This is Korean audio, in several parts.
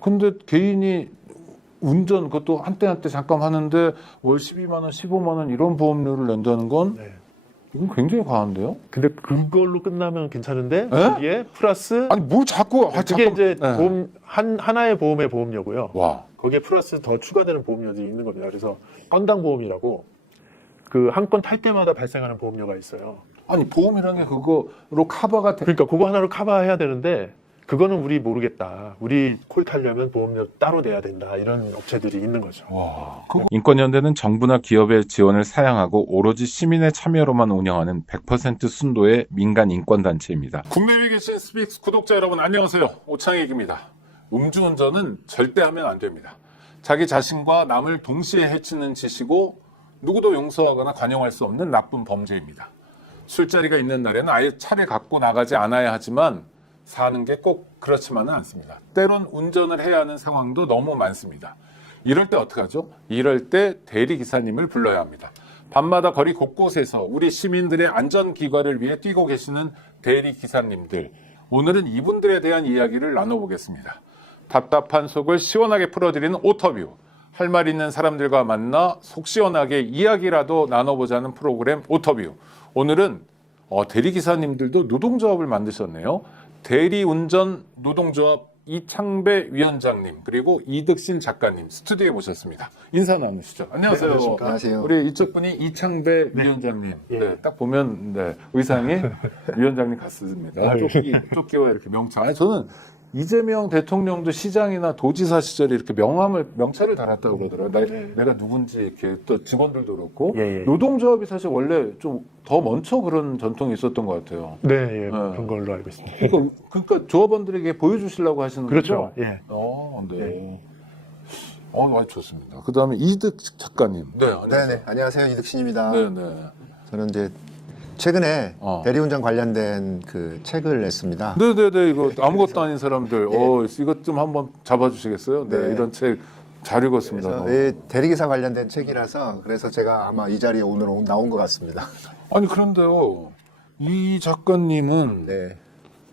근데 개인이 운전 그것도 한때 잠깐 하는데 월 12만 원, 15만 원 이런 보험료를 낸다는 건 네. 이건 굉장히 과한데요? 근데 그걸로 끝나면 괜찮은데 에? 거기에 플러스 아니 뭘 자꾸 그게 이제 네. 보험 하나의 보험의 보험료고요. 와. 거기에 플러스 더 추가되는 보험료들이 있는 겁니다. 그래서 건당 보험이라고 그 한 건 탈 때마다 발생하는 보험료가 있어요. 아니 보험이라는 게 그거로 커버가 돼. 그러니까 그거 하나로 커버해야 되는데 그거는 우리 모르겠다. 우리 콜 타려면 보험료 따로 내야 된다. 이런 업체들이 있는 거죠. 와. 인권연대는 정부나 기업의 지원을 사양하고 오로지 시민의 참여로만 운영하는 100% 순도의 민간 인권단체입니다. 국내에 계신 스픽스 구독자 여러분 안녕하세요. 오창익입니다. 음주운전은 절대 하면 안 됩니다. 자기 자신과 남을 동시에 해치는 짓이고 누구도 용서하거나 관용할 수 없는 나쁜 범죄입니다. 술자리가 있는 날에는 아예 차를 갖고 나가지 않아야 하지만 사는 게 꼭 그렇지만은 않습니다. 때론 운전을 해야 하는 상황도 너무 많습니다. 이럴 때 어떡하죠? 이럴 때 대리기사님을 불러야 합니다. 밤마다 거리 곳곳에서 우리 시민들의 안전기관을 위해 뛰고 계시는 대리기사님들. 오늘은 이분들에 대한 이야기를 나눠보겠습니다. 답답한 속을 시원하게 풀어드리는 오터뷰. 할 말 있는 사람들과 만나 속 시원하게 이야기라도 나눠보자는 프로그램 오터뷰. 오늘은 대리기사님들도 노동조합을 만드셨네요. 대리운전 노동조합 이창배 위원장님 그리고 이득신 작가님 스튜디오에 모셨습니다. 인사 나누시죠. 안녕하세요. 네, 안녕하세요. 우리 이쪽 분이 이창배 위원장님. 예. 네, 딱 보면 의상이 위원장님 같습니다. 조끼와 이렇게 명찰. 아니, 저는 이재명 대통령도 시장이나 도지사 시절에 이렇게 명찰을 달았다고 그러더라고요. 내가 누군지 이렇게 또 직원들도 그렇고. 예. 노동조합이 사실 원래 좀 더 먼저 그런 전통이 있었던 것 같아요. 네, 예. 그런 걸로 알고 있습니다. 그러니까 조합원들에게 보여주시려고 하시는 그렇죠. 거죠? 예. 네. 많이 좋습니다. 그 다음에 이득 작가님. 네, 네네, 안녕하세요. 이득신입니다. 네네. 저는 이제 최근에 어. 대리운전 관련된 그 책을 냈습니다. 네네네. 이거 아무것도 아닌 사람들. 이것 좀 한번 잡아주시겠어요? 네, 네. 이런 책 잘 읽었습니다. 그래서 대리기사 관련된 책이라서 그래서 제가 아마 이 자리에 오늘 나온 것 같습니다. 아니, 그런데요. 이 작가님은 네.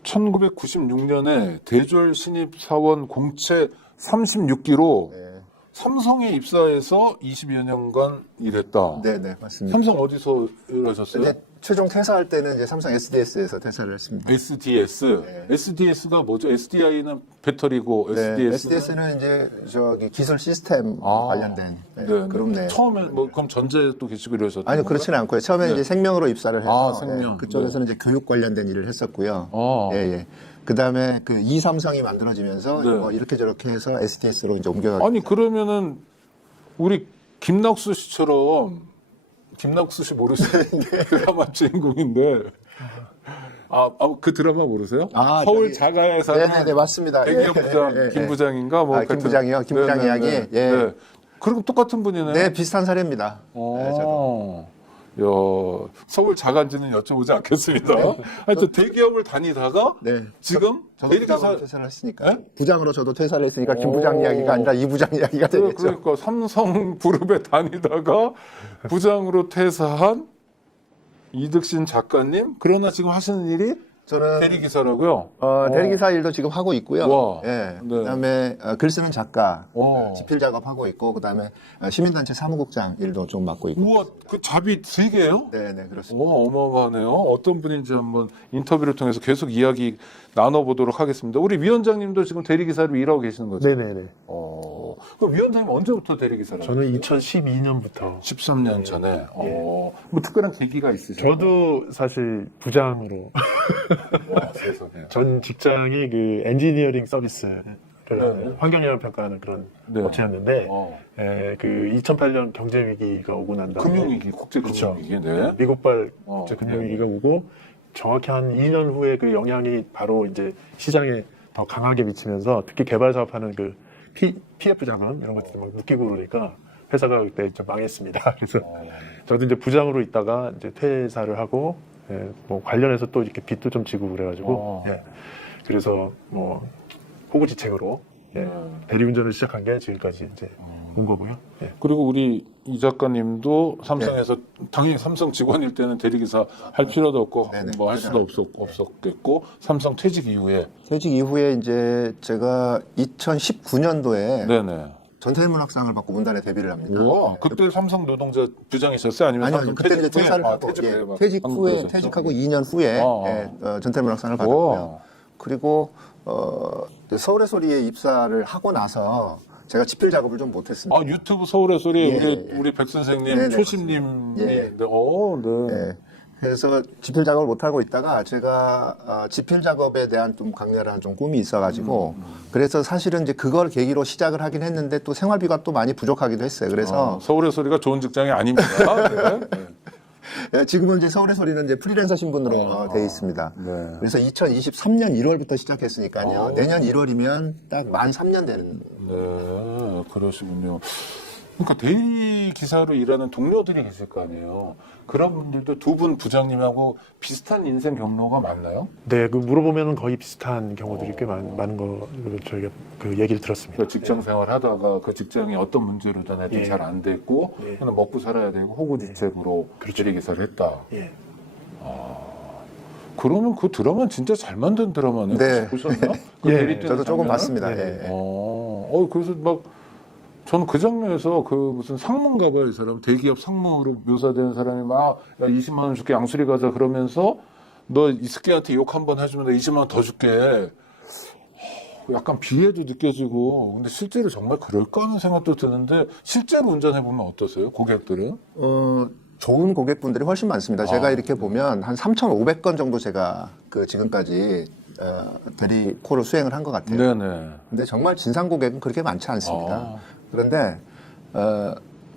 1996년에 대졸 신입사원 공채 36기로 네. 삼성에 입사해서 20여 년간 일했다. 네네, 맞습니다. 삼성 어디서 일하셨어요? 근데 최종 퇴사할 때는 이제 삼성 SDS에서 퇴사를 했습니다. SDS. 네. SDS가 뭐죠? SDI는 배터리고 SDS는 이제 저기 기술 시스템 관련된 그룹 내. 처음에 그럼 전제도 계시고 이러셨던 아니요, 건가요? 그렇지는 않고요. 처음에 이제 생명으로 입사를 해서 생명. 그쪽에서는 이제 교육 관련된 일을 했었고요. 아. 예. 그 다음에 그 이삼성이 만들어지면서 네. 뭐 이렇게 저렇게 해서 SDS로 이제 옮겨가고. 아니 그러면은 우리 김낙수 씨처럼 김낙수 씨 모르시는 드라마 주인공인데 그 드라마 모르세요? 서울 저기- 자가에 사는 네네, 맞습니다. 대기업 부장 김 부장인가 뭐 김 부장이요? 김 부장 이야기? 예. 네. 그리고 똑같은 분이네. 네, 비슷한 사례입니다. 네, 저도. 야, 서울 자가인지는 여쭤보지 않겠습니다. 하여튼 대기업을 다니다가 네. 지금 저도 대리기사 부장으로 퇴사를 했으니까. 부장으로 저도 퇴사를 했으니까 김 부장 이야기가 아니라 이 부장 이야기가 되겠죠. 그러니까 삼성 그룹에 다니다가 부장으로 퇴사한 이득신 작가님. 그러나 지금 하시는 일이 저는 대리기사라고요. 대리기사 일도 지금 하고 있고요. 와. 예. 네. 그다음에 글 쓰는 작가, 와. 집필 작업하고 있고, 그다음에 시민단체 사무국장 일도 좀 맡고 있고. 우와, 그 잡이 3개예요? 네네, 그렇습니다. 어마어마하네요. 어떤 분인지 한번 인터뷰를 통해서 계속 이야기 나눠보도록 하겠습니다. 우리 위원장님도 지금 대리기사로 일하고 계시는 거죠? 네네네. 그럼 위원장님 언제부터 대리기사를? 저는 2012년부터 13년 전에. 뭐 특별한 계기가 있으세요? 저도 사실 부장으로 와, 세상에. 전 직장이 그 엔지니어링 서비스를 환경영향 평가하는 그런 네. 업체였는데 어. 그 2008년 경제 위기가 오고 난 다음에 금융위기, 국제 금융위기, 네. 미국발 국제 금융위기가 오고 정확히 한 2년 후에 그 영향이 바로 이제 시장에 더 강하게 미치면서 특히 개발 사업하는 그 PF 자금 이런 것들이 막 묶이고 그러니까 회사가 그때 좀 망했습니다. 그래서 저도 이제 부장으로 있다가 이제 퇴사를 하고 뭐 관련해서 또 이렇게 빚도 좀 지고 그래가지고 그래서 뭐 호구지책으로 대리운전을 시작한 게 지금까지 이제 온 거고요. 예. 그리고 우리 이 작가님도 삼성에서 당연히 삼성 직원일 때는 대리기사 할 필요도 없고 네네. 뭐 할 수도 없었겠고 삼성 퇴직 이후에 퇴직 이후에 이제 제가 2019년도에 네네. 전태일문학상을 받고 문단에 데뷔를 합니다. 우와, 그때 삼성 노동자 부장이셨어요? 아니면 아니요, 삼성 그때 이제 퇴사를 하고, 퇴직 후에, 퇴직하고 2년 후에 전태일문학상을 받았고요. 그리고 서울의 소리에 입사를 하고 나서 제가 집필 작업을 좀 못했습니다. 아, 유튜브 서울의 소리 예, 우리 백 선생님, 네네. 초심님이 예. 네. 네. 그래서 집필 작업을 못하고 있다가 제가 집필 작업에 대한 좀 강렬한 좀 꿈이 있어가지고 그래서 사실은 이제 그걸 계기로 시작을 하긴 했는데 또 생활비가 또 많이 부족하기도 했어요. 그래서 서울의 소리가 좋은 직장이 아닙니다. 네. 지금은 이제 서울의 소리는 이제 프리랜서 신분으로 돼 있습니다. 네. 그래서 2023년 1월부터 시작했으니까요. 내년 1월이면 딱 만 3년 되는. 네, 그러시군요. 그러니까 대리 기사로 일하는 동료들이 계실 거 아니에요. 그런 분들도 두 분 부장님하고 비슷한 인생 경로가 많나요? 네, 그 물어보면은 거의 비슷한 경우들이 꽤 많은 거로 저희가 그 얘기를 들었습니다. 그러니까 직장 생활 하다가 그 직장이 어떤 문제로 인해서 예. 잘 안 됐고 예. 그냥 먹고 살아야 되고 호구직책으로 대리 기사를 했다. 예. 그러면 그 드라마는 진짜 잘 만든 드라마네요. 네. 혹시 보셨나요? 그 예, 대리 뛰는 저도 조금 장면을? 봤습니다. 네. 예, 예. 그래서 막 저는 그 장면에서 그 무슨 상무인가 봐요, 이 사람. 대기업 상무로 묘사되는 사람이 막, 야, 20만 원 줄게, 양수리 가자 그러면서, 너 이스키한테 욕 한 번 해주면 나 20만 원 더 줄게. 약간 비애도 느껴지고, 근데 실제로 정말 그럴까 하는 생각도 드는데, 실제로 운전해보면 어떠세요, 고객들은? 좋은 고객분들이 훨씬 많습니다. 제가 이렇게 보면 한 3,500건 정도 제가 그 지금까지 대리 콜을 수행을 한 것 같아요. 네네. 근데 정말 진상 고객은 그렇게 많지 않습니다. 아. 그런데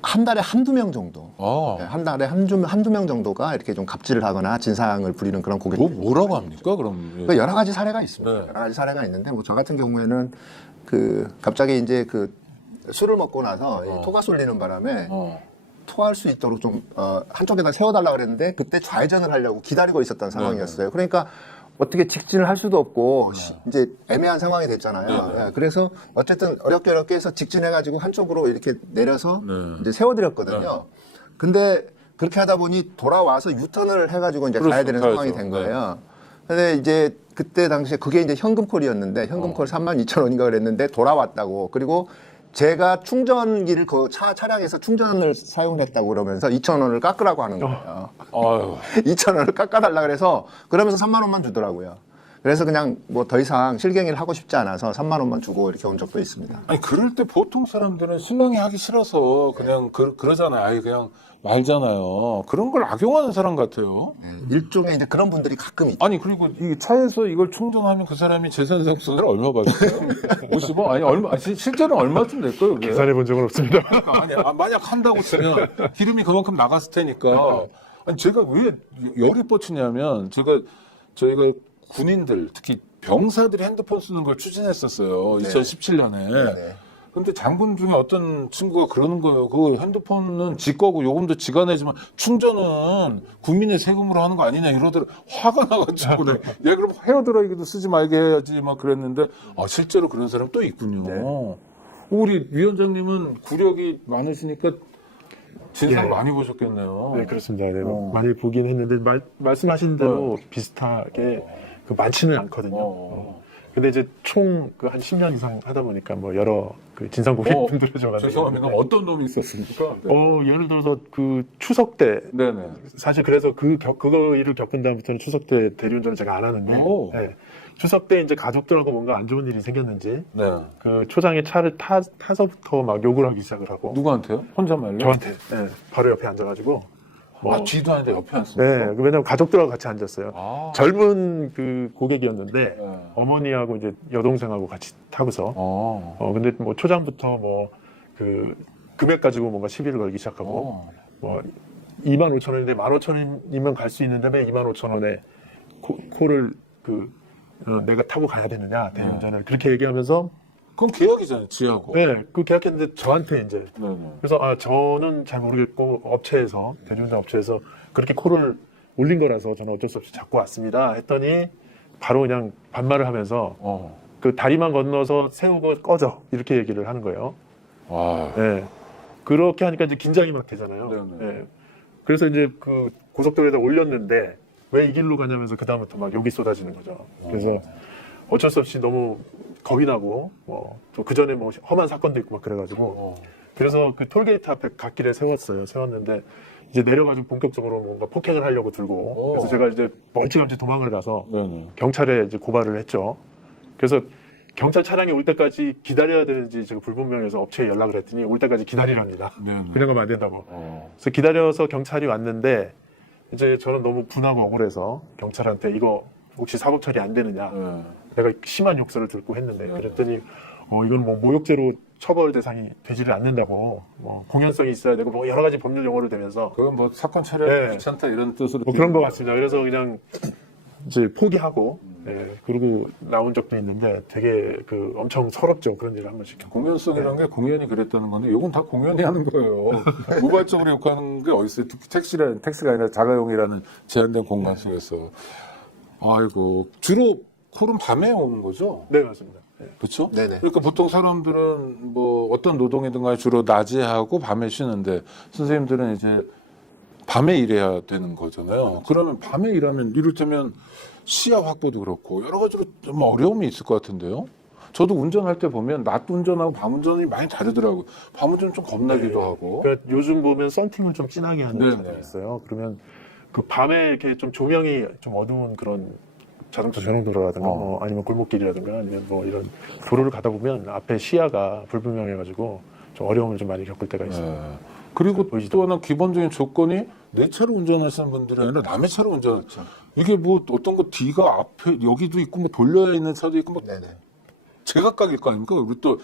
한 달에 한두 명 정도, 아, 한 달에 한두 명 정도가 이렇게 좀 갑질을 하거나 진상을 부리는 그런 고객들. 뭐라고 합니까, 그럼? 그러니까 여러 가지 사례가 있습니다. 네. 여러 가지 사례가 있는데, 뭐 저 같은 경우에는 그 갑자기 이제 그 술을 먹고 나서 이 토가 쏠리는 바람에 토할 수 있도록 좀 한쪽에다 세워달라 그랬는데 그때 좌회전을 하려고 기다리고 있었던 상황이었어요. 그러니까 어떻게 직진을 할 수도 없고 이제 애매한 상황이 됐잖아요. 예, 그래서 어쨌든 어렵게 해서 직진해가지고 한쪽으로 이렇게 내려서 이제 세워드렸거든요. 근데 그렇게 하다 보니 돌아와서 유턴을 해가지고 이제 가야 되는 가야죠. 상황이 된 거예요. 근데 이제 그때 당시에 그게 이제 현금콜이었는데 현금콜 32,000원인가 그랬는데 돌아왔다고. 그리고 제가 충전기를 그 차량에서 충전을 사용했다고 그러면서 2,000원을 깎으라고 하는 거예요. 아유. 2,000원을 깎아달라 그래서 그러면서 3만 원만 주더라고요. 그래서 그냥 뭐 더 이상 실갱이를 하고 싶지 않아서 3만 원만 주고 이렇게 온 적도 있습니다. 아니, 그럴 때 보통 사람들은 신랑이 하기 싫어서 그냥 그러잖아요. 아예 그냥 말잖아요. 그런 걸 악용하는 사람 같아요. 일종의 이제 그런 분들이 가끔 있죠. 아니, 그리고 이 차에서 이걸 충전하면 그 사람이 재산상수를 얼마 받을까요? 50원? 아니, 얼마, 실제로 얼마쯤 낼까요, 그게? 계산해 본 적은 없습니다. 아니, 만약 한다고 치면 기름이 그만큼 나갔을 테니까. 아니, 제가 왜 열이 뻗치냐면, 저희가 군인들, 특히 병사들이 핸드폰 쓰는 걸 추진했었어요. 2017년에. 네. 근데 장군 중에 어떤 친구가 그러는 거예요. 그 핸드폰은 지 거고 요금도 지가 내지만 충전은 국민의 세금으로 하는 거 아니냐 이러더라. 화가 나가지고 얘 그럼 헤어드라이기도 쓰지 말게 해야지 막 그랬는데 실제로 그런 사람 또 있군요. 우리 위원장님은 구력이 많으시니까 진상 예. 많이 보셨겠네요. 네, 그렇습니다. 네, 많이 보긴 했는데 말씀하신 대로 비슷하게 그 많지는 않거든요. 근데 이제 총 그 한 10년 이상 하다 보니까 뭐 여러 그 진상 고객분들을 좀 죄송합니다. 어떤 놈이 있었습니까? 예를 들어서 그 추석 때 네네. 사실 그래서 그거 일을 겪은 다음부터는 추석 때 대리운전을 제가 안 하는데 네. 추석 때 이제 가족들하고 뭔가 안 좋은 일이 생겼는지 네. 그 초장에 차를 타서부터 막 욕을 하기 시작을 하고 누구한테요? 혼잣말로? 저한테 네, 바로 옆에 앉아가지고 뒤도 아닌데 옆에 앉습니까? 네, 왜냐면 가족들하고 같이 앉았어요. 젊은 그 고객이었는데 네. 어머니하고 이제 여동생하고 같이 타고서 근데 뭐 초장부터 뭐 그 금액 가지고 뭔가 시비를 걸기 시작하고 뭐 25,000원인데 15,000원이면 갈 수 있는데 왜 25,000원에 콜을 내가 타고 가야 되느냐 대리운전을 그렇게 얘기하면서 그건 계약이잖아요, 지하고. 네, 그 계약했는데 저한테 이제 네네. 그래서 저는 잘 모르겠고 업체에서 대리운전 업체에서 그렇게 콜을 올린 거라서 저는 어쩔 수 없이 잡고 왔습니다 했더니 바로 그냥 반말을 하면서 그 다리만 건너서 세우고 꺼져 이렇게 얘기를 하는 거예요. 와. 예. 그렇게 하니까 이제 긴장이 막 되잖아요. 네네. 예. 그래서 이제 그 고속도로에다 올렸는데 왜 이 길로 가냐면서 그 다음부터 막 욕이 쏟아지는 거죠. 그래서 어쩔 수 없이 너무 겁이 나고 그 전에 뭐 험한 사건도 있고 막 그래가지고 그래서 그 톨게이트 앞에 갓길에 세웠는데 이제 내려가지고 본격적으로 뭔가 폭행을 하려고 들고 그래서 제가 이제 멀찌감치 도망을 가서 네네. 경찰에 이제 고발을 했죠. 그래서 경찰 차량이 올 때까지 기다려야 되는지 제가 불분명해서 업체에 연락을 했더니 올 때까지 기다리랍니다. 네네. 그냥 가면 안 된다고. 그래서 기다려서 경찰이 왔는데 이제 저는 너무 분하고 억울해서 경찰한테 이거 혹시 사법 처리 안 되느냐. 네. 내가 심한 욕설을 듣고 했는데 그랬더니 이건 뭐 모욕죄로 처벌 대상이 되지를 않는다고 뭐 공연성이 있어야 되고 뭐 여러 가지 법률 용어를 대면서 그건 뭐 사건 처리가 네. 귀찮다 이런 뜻으로. 뭐 그런 것 같습니다. 그래서 그냥 이제 포기하고 그러고 나온 적도 있는데 되게 그 엄청 서럽죠. 그런 일을 한 번씩. 공연성이라는 게 공연이 그랬다는 건데 이건 다 공연이 하는 거예요. 우발적으로 욕하는 게 어디 있어요? 특히 택시가 아니라 자가용이라는 제한된 공간 속에서. 아이고 주로 콜은 밤에 오는 거죠? 네, 맞습니다. 네. 그렇죠? 네네. 그러니까 보통 사람들은 뭐 어떤 노동이든 간에 주로 낮에 하고 밤에 쉬는데 선생님들은 이제 밤에 일해야 되는 거잖아요. 그러면 밤에 일하면 이를테면 시야 확보도 그렇고 여러 가지로 좀 어려움이 있을 것 같은데요. 저도 운전할 때 보면 낮 운전하고 밤 운전이 많이 다르더라고요. 밤 운전 좀 겁나기도 하고. 그러니까 요즘 보면 썬팅을 좀 진하게 하는 네, 차들이 네. 있어요. 그러면 그 밤에 이렇게 좀 조명이 좀 어두운 그런 자동차 전용도로라든가 아니면 골목길이라든가 아니면 뭐 이런 도로를 가다 보면 앞에 시야가 불분명해가지고 좀 어려움을 좀 많이 겪을 때가 있어요. 네. 그리고 보이지도 또 하나 기본적인 조건이 내 차로 운전하시는 분들이 아니라 남의 차로 운전하죠. 이게 뭐 어떤 거 뒤가 앞에 여기도 있고 뭐 돌려 있는 차도 있고 뭐 네네. 제각각일 거 아닙니까? 우리 또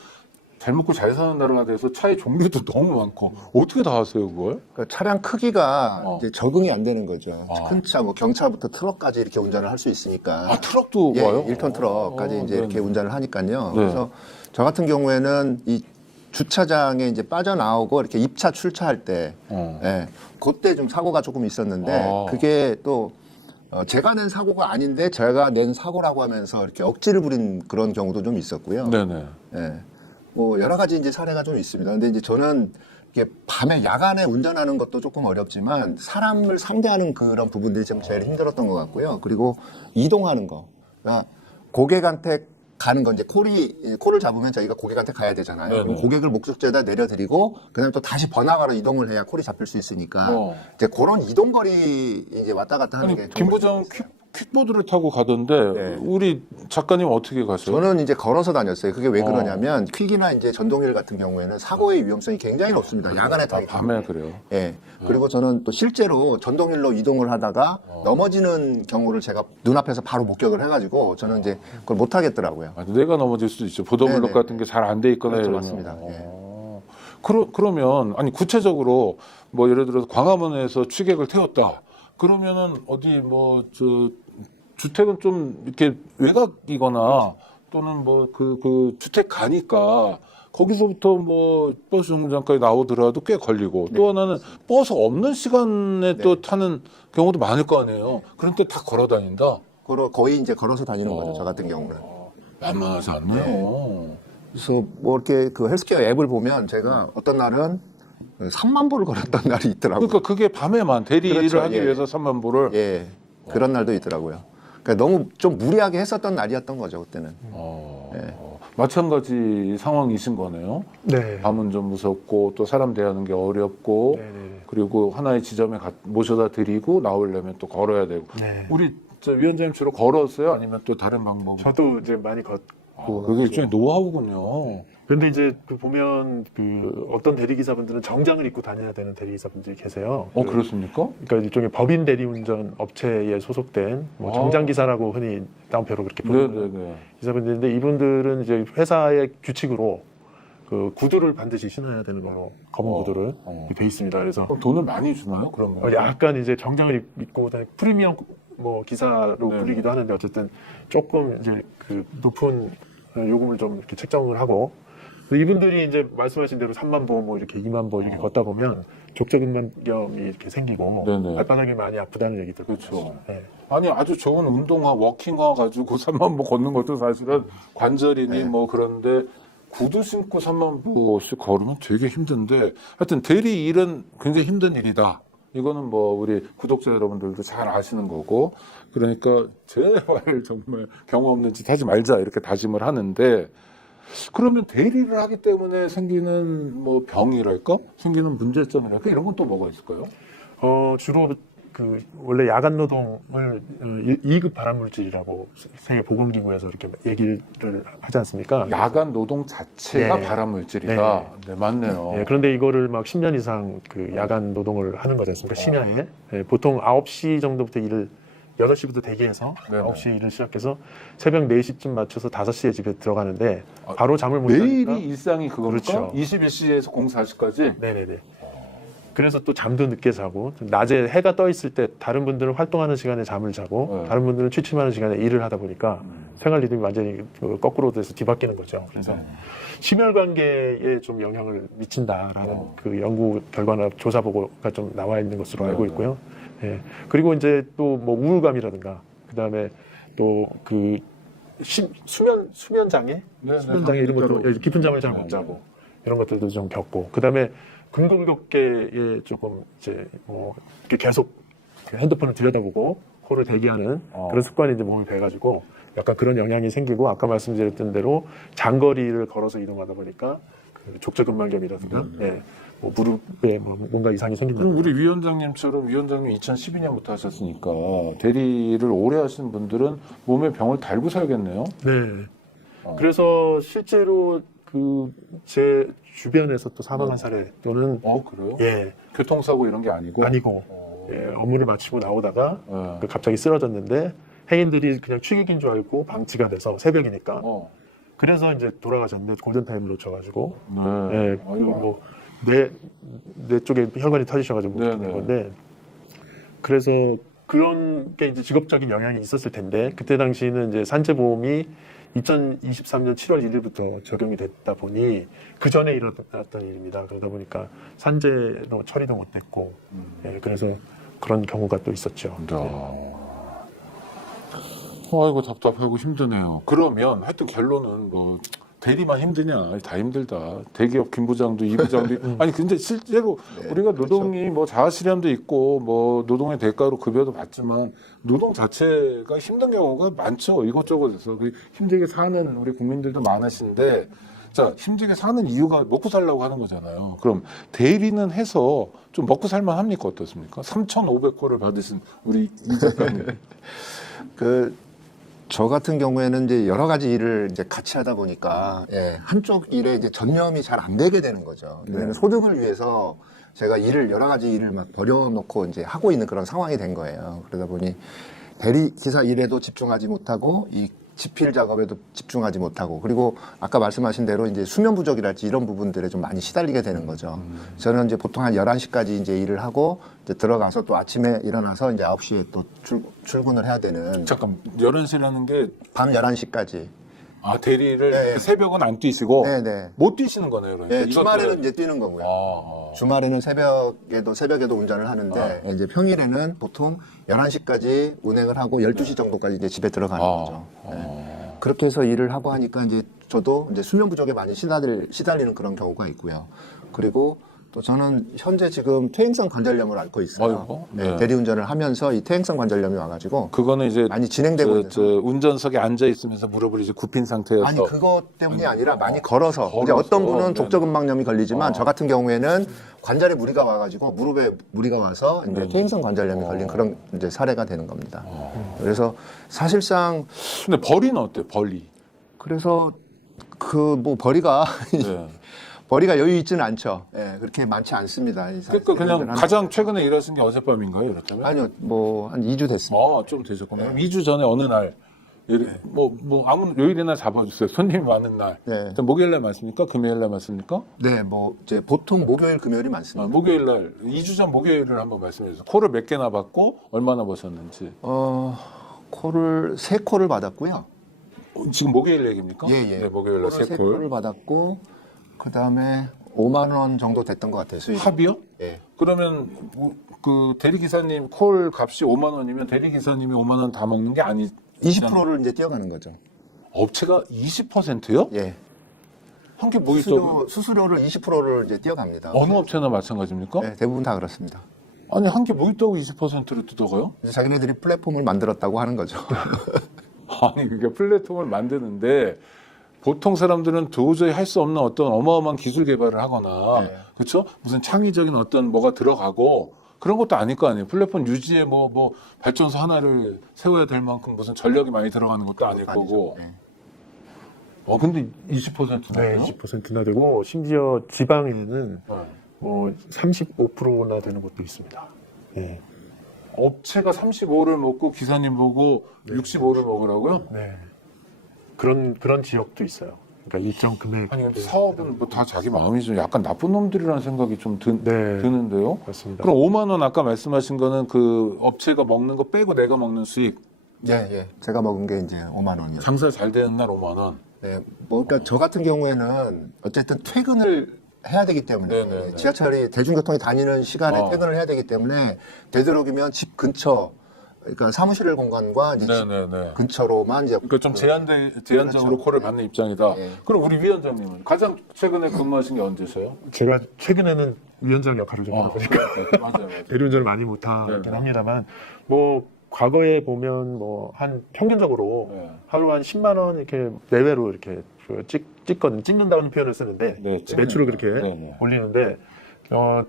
잘 먹고 잘 사는 나라가 돼서 차의 종류도 너무 많고 어떻게 다 하세요 그걸? 그러니까 차량 크기가 이제 적응이 안 되는 거죠. 아. 큰 차, 뭐 경차부터 트럭까지 이렇게 운전을 할 수 있으니까. 아 트럭도 예, 와요? 1톤 트럭까지 이제 이렇게 네네. 운전을 하니까요. 네. 그래서 저 같은 경우에는 이 주차장에 이제 빠져나오고 이렇게 입차 출차할 때, 예, 그때 좀 사고가 조금 있었는데 그게 또 제가 낸 사고가 아닌데 제가 낸 사고라고 하면서 이렇게 억지를 부린 그런 경우도 좀 있었고요. 네네. 예. 뭐 여러 가지 이제 사례가 좀 있습니다. 근데 이제 저는 이게 밤에 야간에 운전하는 것도 조금 어렵지만 사람을 상대하는 그런 부분들이 좀 제일 힘들었던 것 같고요. 그리고 이동하는 거. 그러니까 고객한테 가는 건 이제 콜을 잡으면 저희가 고객한테 가야 되잖아요. 네네. 그럼 고객을 목적지에다 내려드리고 그다음에 또 다시 번화가로 이동을 해야 콜이 잡힐 수 있으니까 이제 그런 이동거리 이제 왔다 갔다 하는 게 아니 김 부장 퀵보드를 타고 가던데 네. 우리 작가님 어떻게 가세요? 저는 이제 걸어서 다녔어요. 그게 왜 그러냐면 퀵이나 이제 전동일 같은 경우에는 사고의 위험성이 굉장히 높습니다. 야간에 타기 밤에 그래요. 예. 그리고 저는 또 실제로 전동일로 이동을 하다가 넘어지는 경우를 제가 눈앞에서 바로 목격을 해가지고 저는 이제 그걸 못 하겠더라고요. 아, 내가 넘어질 수도 있죠. 보도블록 네네. 같은 게 잘 안 돼 있거나 그렇죠, 이러면. 맞습니다. 예. 그러면 아니 구체적으로 뭐 예를 들어서 광화문에서 취객을 태웠다. 그러면은 어디 뭐 저 주택은 좀 이렇게 외곽이거나 또는 뭐 그 주택 가니까 거기서부터 뭐 버스 정류장까지 나오더라도 꽤 걸리고 또 하나는 버스 없는 시간에 또 타는 경우도 많을 거 아니에요. 그런 때 다 걸어 다닌다. 거의 이제 걸어서 다니는 거죠. 저 같은 경우는. 만만하지 않네요. 그래서 뭐 이렇게 그 헬스케어 앱을 보면 제가 어떤 날은 3만 보를 걸었던 날이 있더라고요. 그러니까 그게 밤에만 대리를 그렇죠, 하기 예. 위해서 3만 보를. 예. 그런 날도 있더라고요. 그러니까 너무 좀 무리하게 했었던 날이었던 거죠, 그때는. 마찬가지 상황이신 거네요. 네. 밤은 좀 무섭고 또 사람 대하는 게 어렵고 네네네. 그리고 하나의 지점에 모셔다 드리고 나오려면 또 걸어야 되고. 네. 우리 저 위원장님 주로 걸었어요? 아니면 또 다른 방법? 저도 이제 많이 걷고. 그게 일종의 노하우군요. 근데 이제 그 보면 그 어떤 대리기사분들은 정장을 입고 다녀야 되는 대리기사분들이 계세요. 그렇습니까? 그러니까 일종의 법인 대리운전 업체에 소속된 뭐 정장기사라고 흔히 따옴표로 그렇게 부르는 네네네. 기사분들인데 이분들은 이제 회사의 규칙으로 그 구두를 반드시 신어야 되는 걸로 검은 구두를 돼 있습니다. 그래서 그럼 돈을 많이 주나요? 그런 거? 약간 이제 정장을 입고 다니 프리미엄 뭐 기사로 네. 불리기도 하는데 어쨌든 조금 이제 그 높은 요금을 좀 이렇게 책정을 하고 이분들이 이제 말씀하신 대로 3만 보 뭐 이렇게 2만 보 이렇게 걷다 보면 족저근막염이 이렇게 생기고 네네. 발바닥이 많이 아프다는 얘기들 그렇죠. 네. 아니 아주 좋은 운동화 워킹화 가지고 3만 보 걷는 것도 사실은 관절이니 네. 뭐 그런데 구두 신고 3만 보씩 걸으면 되게 힘든데 하여튼 대리 일은 굉장히 힘든 일이다. 이거는 뭐 우리 구독자 여러분들도 잘 아시는 거고 그러니까 제발 정말 경험 없는 짓 하지 말자 이렇게 다짐을 하는데 그러면 대리를 하기 때문에 생기는 뭐 병이랄까? 생기는 문제점이랄까? 이런 건 또 뭐가 있을까요? 주로 원래 야간 노동을 2급 발암물질이라고 세계보건기구에서 이렇게 얘기를 하지 않습니까? 야간 노동 자체가 네. 발암물질이다. 네, 맞네요. 예, 그런데 이거를 막 10년 이상 야간 노동을 하는 거지 않습니까? 심야에. 예, 보통 9시 정도부터 일을 8시부터 대기해서 네네. 9시에 일을 시작해서 새벽 4시쯤 맞춰서 5시에 집에 들어가는데 바로 잠을 못 자니까 매일이 일상이 그거니까 그렇죠. 21시에서 04시까지 네네네. 그래서 또 잠도 늦게 자고 낮에 해가 떠 있을 때 다른 분들은 활동하는 시간에 잠을 자고 네. 다른 분들은 취침하는 시간에 일을 하다 보니까 생활 리듬이 완전히 거꾸로 돼서 뒤바뀌는 거죠. 그래서 심혈관계에 좀 영향을 미친다라는 그 연구 결과나 조사 보고가 좀 나와 있는 것으로 알고 있고요. 예. 그리고 이제 또 뭐 우울감이라든가 그다음에 또 수면 장애, 수면 장애 이런 것도 깊은 잠을 잘 못 자고 이런 것들도 좀 겪고 그다음에 근공격계에 조금 이제 뭐 이렇게 계속 핸드폰을 들여다보고 코를 대기하는 그런 습관이 이제 몸에 배가지고 약간 그런 영향이 생기고 아까 말씀드렸던 대로 장거리를 걸어서 이동하다 보니까 족저근막염이라든가 예, 뭐 무릎에 뭐 뭔가 이상이 생긴다. 그럼 우리 위원장님처럼 위원장님 2012년부터 하셨으니까 대리를 오래 하신 분들은 몸에 병을 달고 살겠네요. 네. 그래서 실제로 제 주변에서 또 사망한 사례 또는 그래요? 예 교통사고 이런 게 아니고? 아니고 예, 업무를 마치고 나오다가 네. 갑자기 쓰러졌는데 행인들이 그냥 취객인 줄 알고 방치가 돼서 새벽이니까 그래서 이제 돌아가셨는데 골든타임을 놓쳐가지고 네. 예, 뇌 쪽에 혈관이 터지셔가지고 못 네네. 된 건데 그래서 그런 게 이제 직업적인 영향이 있었을 텐데 그때 당시에는 이제 산재보험이 2023년 7월 1일부터 적용이 됐다 보니 그 전에 일어났던 일입니다. 그러다 보니까 산재로 처리도 못 됐고 예, 그래서 그런 경우가 또 있었죠. 아이고 답답하고 힘드네요. 그러면 하여튼 결론은 뭐 대리만 힘드냐? 다 힘들다. 대기업 김 부장도 이 부장도 아니 근데 실제로 우리가 노동이 뭐 자아실현도 있고 뭐 노동의 대가로 급여도 받지만 노동 자체가 힘든 경우가 많죠. 이것저것에서 힘들게 사는 우리 국민들도 많으신데 자 힘들게 사는 이유가 먹고 살려고 하는 거잖아요. 그럼 대리는 해서 좀 먹고 살만 합니까? 어떻습니까? 3,500호를 받으신 우리 이 작가님. 저 같은 경우에는 이제 여러 가지 일을 이제 같이 하다 보니까 한쪽 일에 이제 전념이 잘 안 되게 되는 거죠. 왜냐면 소득을 위해서 제가 여러 가지 일을 막 버려놓고 이제 하고 있는 그런 상황이 된 거예요. 그러다 보니 대리 기사 일에도 집중하지 못하고 이 집필 작업에도 집중하지 못하고 그리고 아까 말씀하신 대로 이제 수면 부족이랄지 이런 부분들에 좀 많이 시달리게 되는 거죠. 저는 이제 보통 한 11시까지 이제 일을 하고 이제 들어가서 또 아침에 일어나서 이제 9시에 또 출근을 해야 되는 잠깐 11시라는 게 밤 11시까지. 대리를 네. 새벽은 안 뛰시고 네네. 못 뛰시는 거네요. 그러니까. 네, 주말에는 이것들은- 이제 뛰는 거고요. 주말에는 새벽에도 운전을 하는데 이제 평일에는 보통 11시까지 운행을 하고 12시 정도까지 이제 집에 들어가는 거죠. 네. 그렇게 해서 일을 하고 하니까 이제 저도 이제 수면 부족에 많이 시달리는 그런 경우가 있고요. 그리고 또 저는 현재 지금 퇴행성 관절염을 앓고 있어요. 아이고, 네, 네. 대리운전을 하면서 이 퇴행성 관절염이 와가지고 그거는 이제 많이 진행되고 있는 저 운전석에 앉아 있으면서 무릎을 이제 굽힌 상태여서 아니 그것 때문이 아니라 많이 걸어서 이제 걸어서. 어떤 분은 네네. 족저근막염이 걸리지만 저 같은 경우에는 관절에 무리가 와가지고 무릎에 무리가 와서 이제 퇴행성 관절염이 걸린 그런 이제 사례가 되는 겁니다. 그래서 사실상 근데 벌이는 어때요? 벌이. 그래서 뭐 벌이가 네. 벌이가 여유 있지는 않죠. 예, 그렇게 많지 않습니다. 그러니까 그냥 가장 최근에 일하신 게 어젯밤인가요? 이렇다면? 아니요, 뭐 한 2주 됐습니다. 좀 되셨구나. 2주 전에 어느 날 아무 요일이나 잡아주세요. 손님이 많은 날. 네. 목요일 날 맞습니까? 금요일 날 맞습니까? 네, 뭐 이제 보통 목요일, 금요일이 많습니다. 목요일 날 2주 전 목요일을 한번 말씀해 주세요. 코를 몇 개나 받고 얼마나 버셨는지. 코를 3코를 받았고요. 지금 목요일 얘기입니까? 예. 네, 목요일 날 코를 3콜. 3코를 받았고 그 다음에 5만 원 정도 됐던 것 같아요. 수익. 합이요? 예. 그러면 그 대리기사님 콜 값이 5만 원이면 대리기사님이 5만 원 다 먹는 게 아니 20%를 이제 뛰어가는 거죠. 업체가 20%요? 예. 한 개 뭐 있어? 수수료를 20%를 이제 띄어갑니다. 어느 업체나 마찬가지입니까? 네, 대부분 다 그렇습니다. 아니 한 개 뭐 있다고 20%를 뜯어가요? 이제 자기네들이 플랫폼을 만들었다고 하는 거죠. 아니 그게 플랫폼을 만드는데 보통 사람들은 도저히 할 수 없는 어떤 어마어마한 기술 개발을 하거나 네. 그렇죠? 무슨 창의적인 어떤 뭐가 들어가고 그런 것도 아닐 거 아니에요. 플랫폼 유지에 뭐 발전소 하나를 세워야 될 만큼 무슨 전력이 많이 들어가는 것도 아닐 거고. 네. 근데 20%나요? 네, 20%나 되고 심지어 지방에는 뭐 35%나 되는 것도 있습니다. 네. 업체가 35를 먹고 기사님 보고 65를 먹으라고요? 네. 그런 지역도 있어요. 그러니까 일정 금액. 아니 근데 사업은 뭐 다 자기 마음이죠. 약간 나쁜 놈들이라는 생각이 좀 네. 드는데요. 맞습니다. 그럼 5만 원 아까 말씀하신 거는 그 업체가 먹는 거 빼고 내가 먹는 수익. 예. 제가 먹은 게 이제 5만 원이요. 장사 잘 되는 날 5만 원. 네, 뭐, 그러니까 저 같은 경우에는 어쨌든 퇴근을 해야 되기 때문에 네네네. 지하철이 대중교통이 다니는 시간에 퇴근을 해야 되기 때문에 되도록이면 집 근처, 그러니까 사무실 공간과 이제 집 네네네. 근처로만 이제 그러니까 좀 제한적으로 그렇죠. 콜을 받는 입장이다. 네. 그럼 우리 위원장님은 가장 최근에 근무하신 게 언제세요? 제가 최근에는 위원장 역할을 좀 하다 보니까 맞아요. 대리운전을 많이 못하긴 네. 합니다만 뭐 과거에 보면 뭐 한 평균적으로 네. 하루 한 10만 원 이렇게 내외로 이렇게 찍는다는 표현을 쓰는데 네, 매출을 그렇게 네네. 올리는데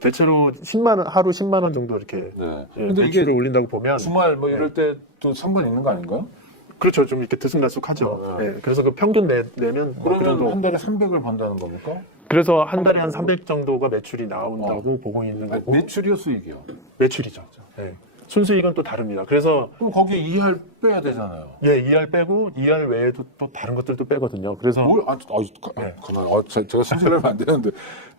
대체로 10만 원 하루 10만 원 정도 이렇게 네. 예, 근데 매출을 이게 올린다고 보면 주말 뭐 이럴 때도 상관 있는 거 아닌가요? 그렇죠. 좀 이렇게 들쑥날쑥하죠. 네. 예, 그래서 그 평균 내면 뭐 그 그러면 정도. 한 달에 300을 번다는 겁니까? 그래서 한 달에 한 300 정도가 매출이 나온다고 보고 있는 아니, 거고 매출이요, 수익이요? 매출이죠. 예. 순수익은 또 다릅니다. 그래서 그럼 거기에 이할 빼야 되잖아요. 예, ER 빼고 ER 외에도 또 다른 것들도 빼거든요. 그래서 가만, 제가 순서하면 안 되는데,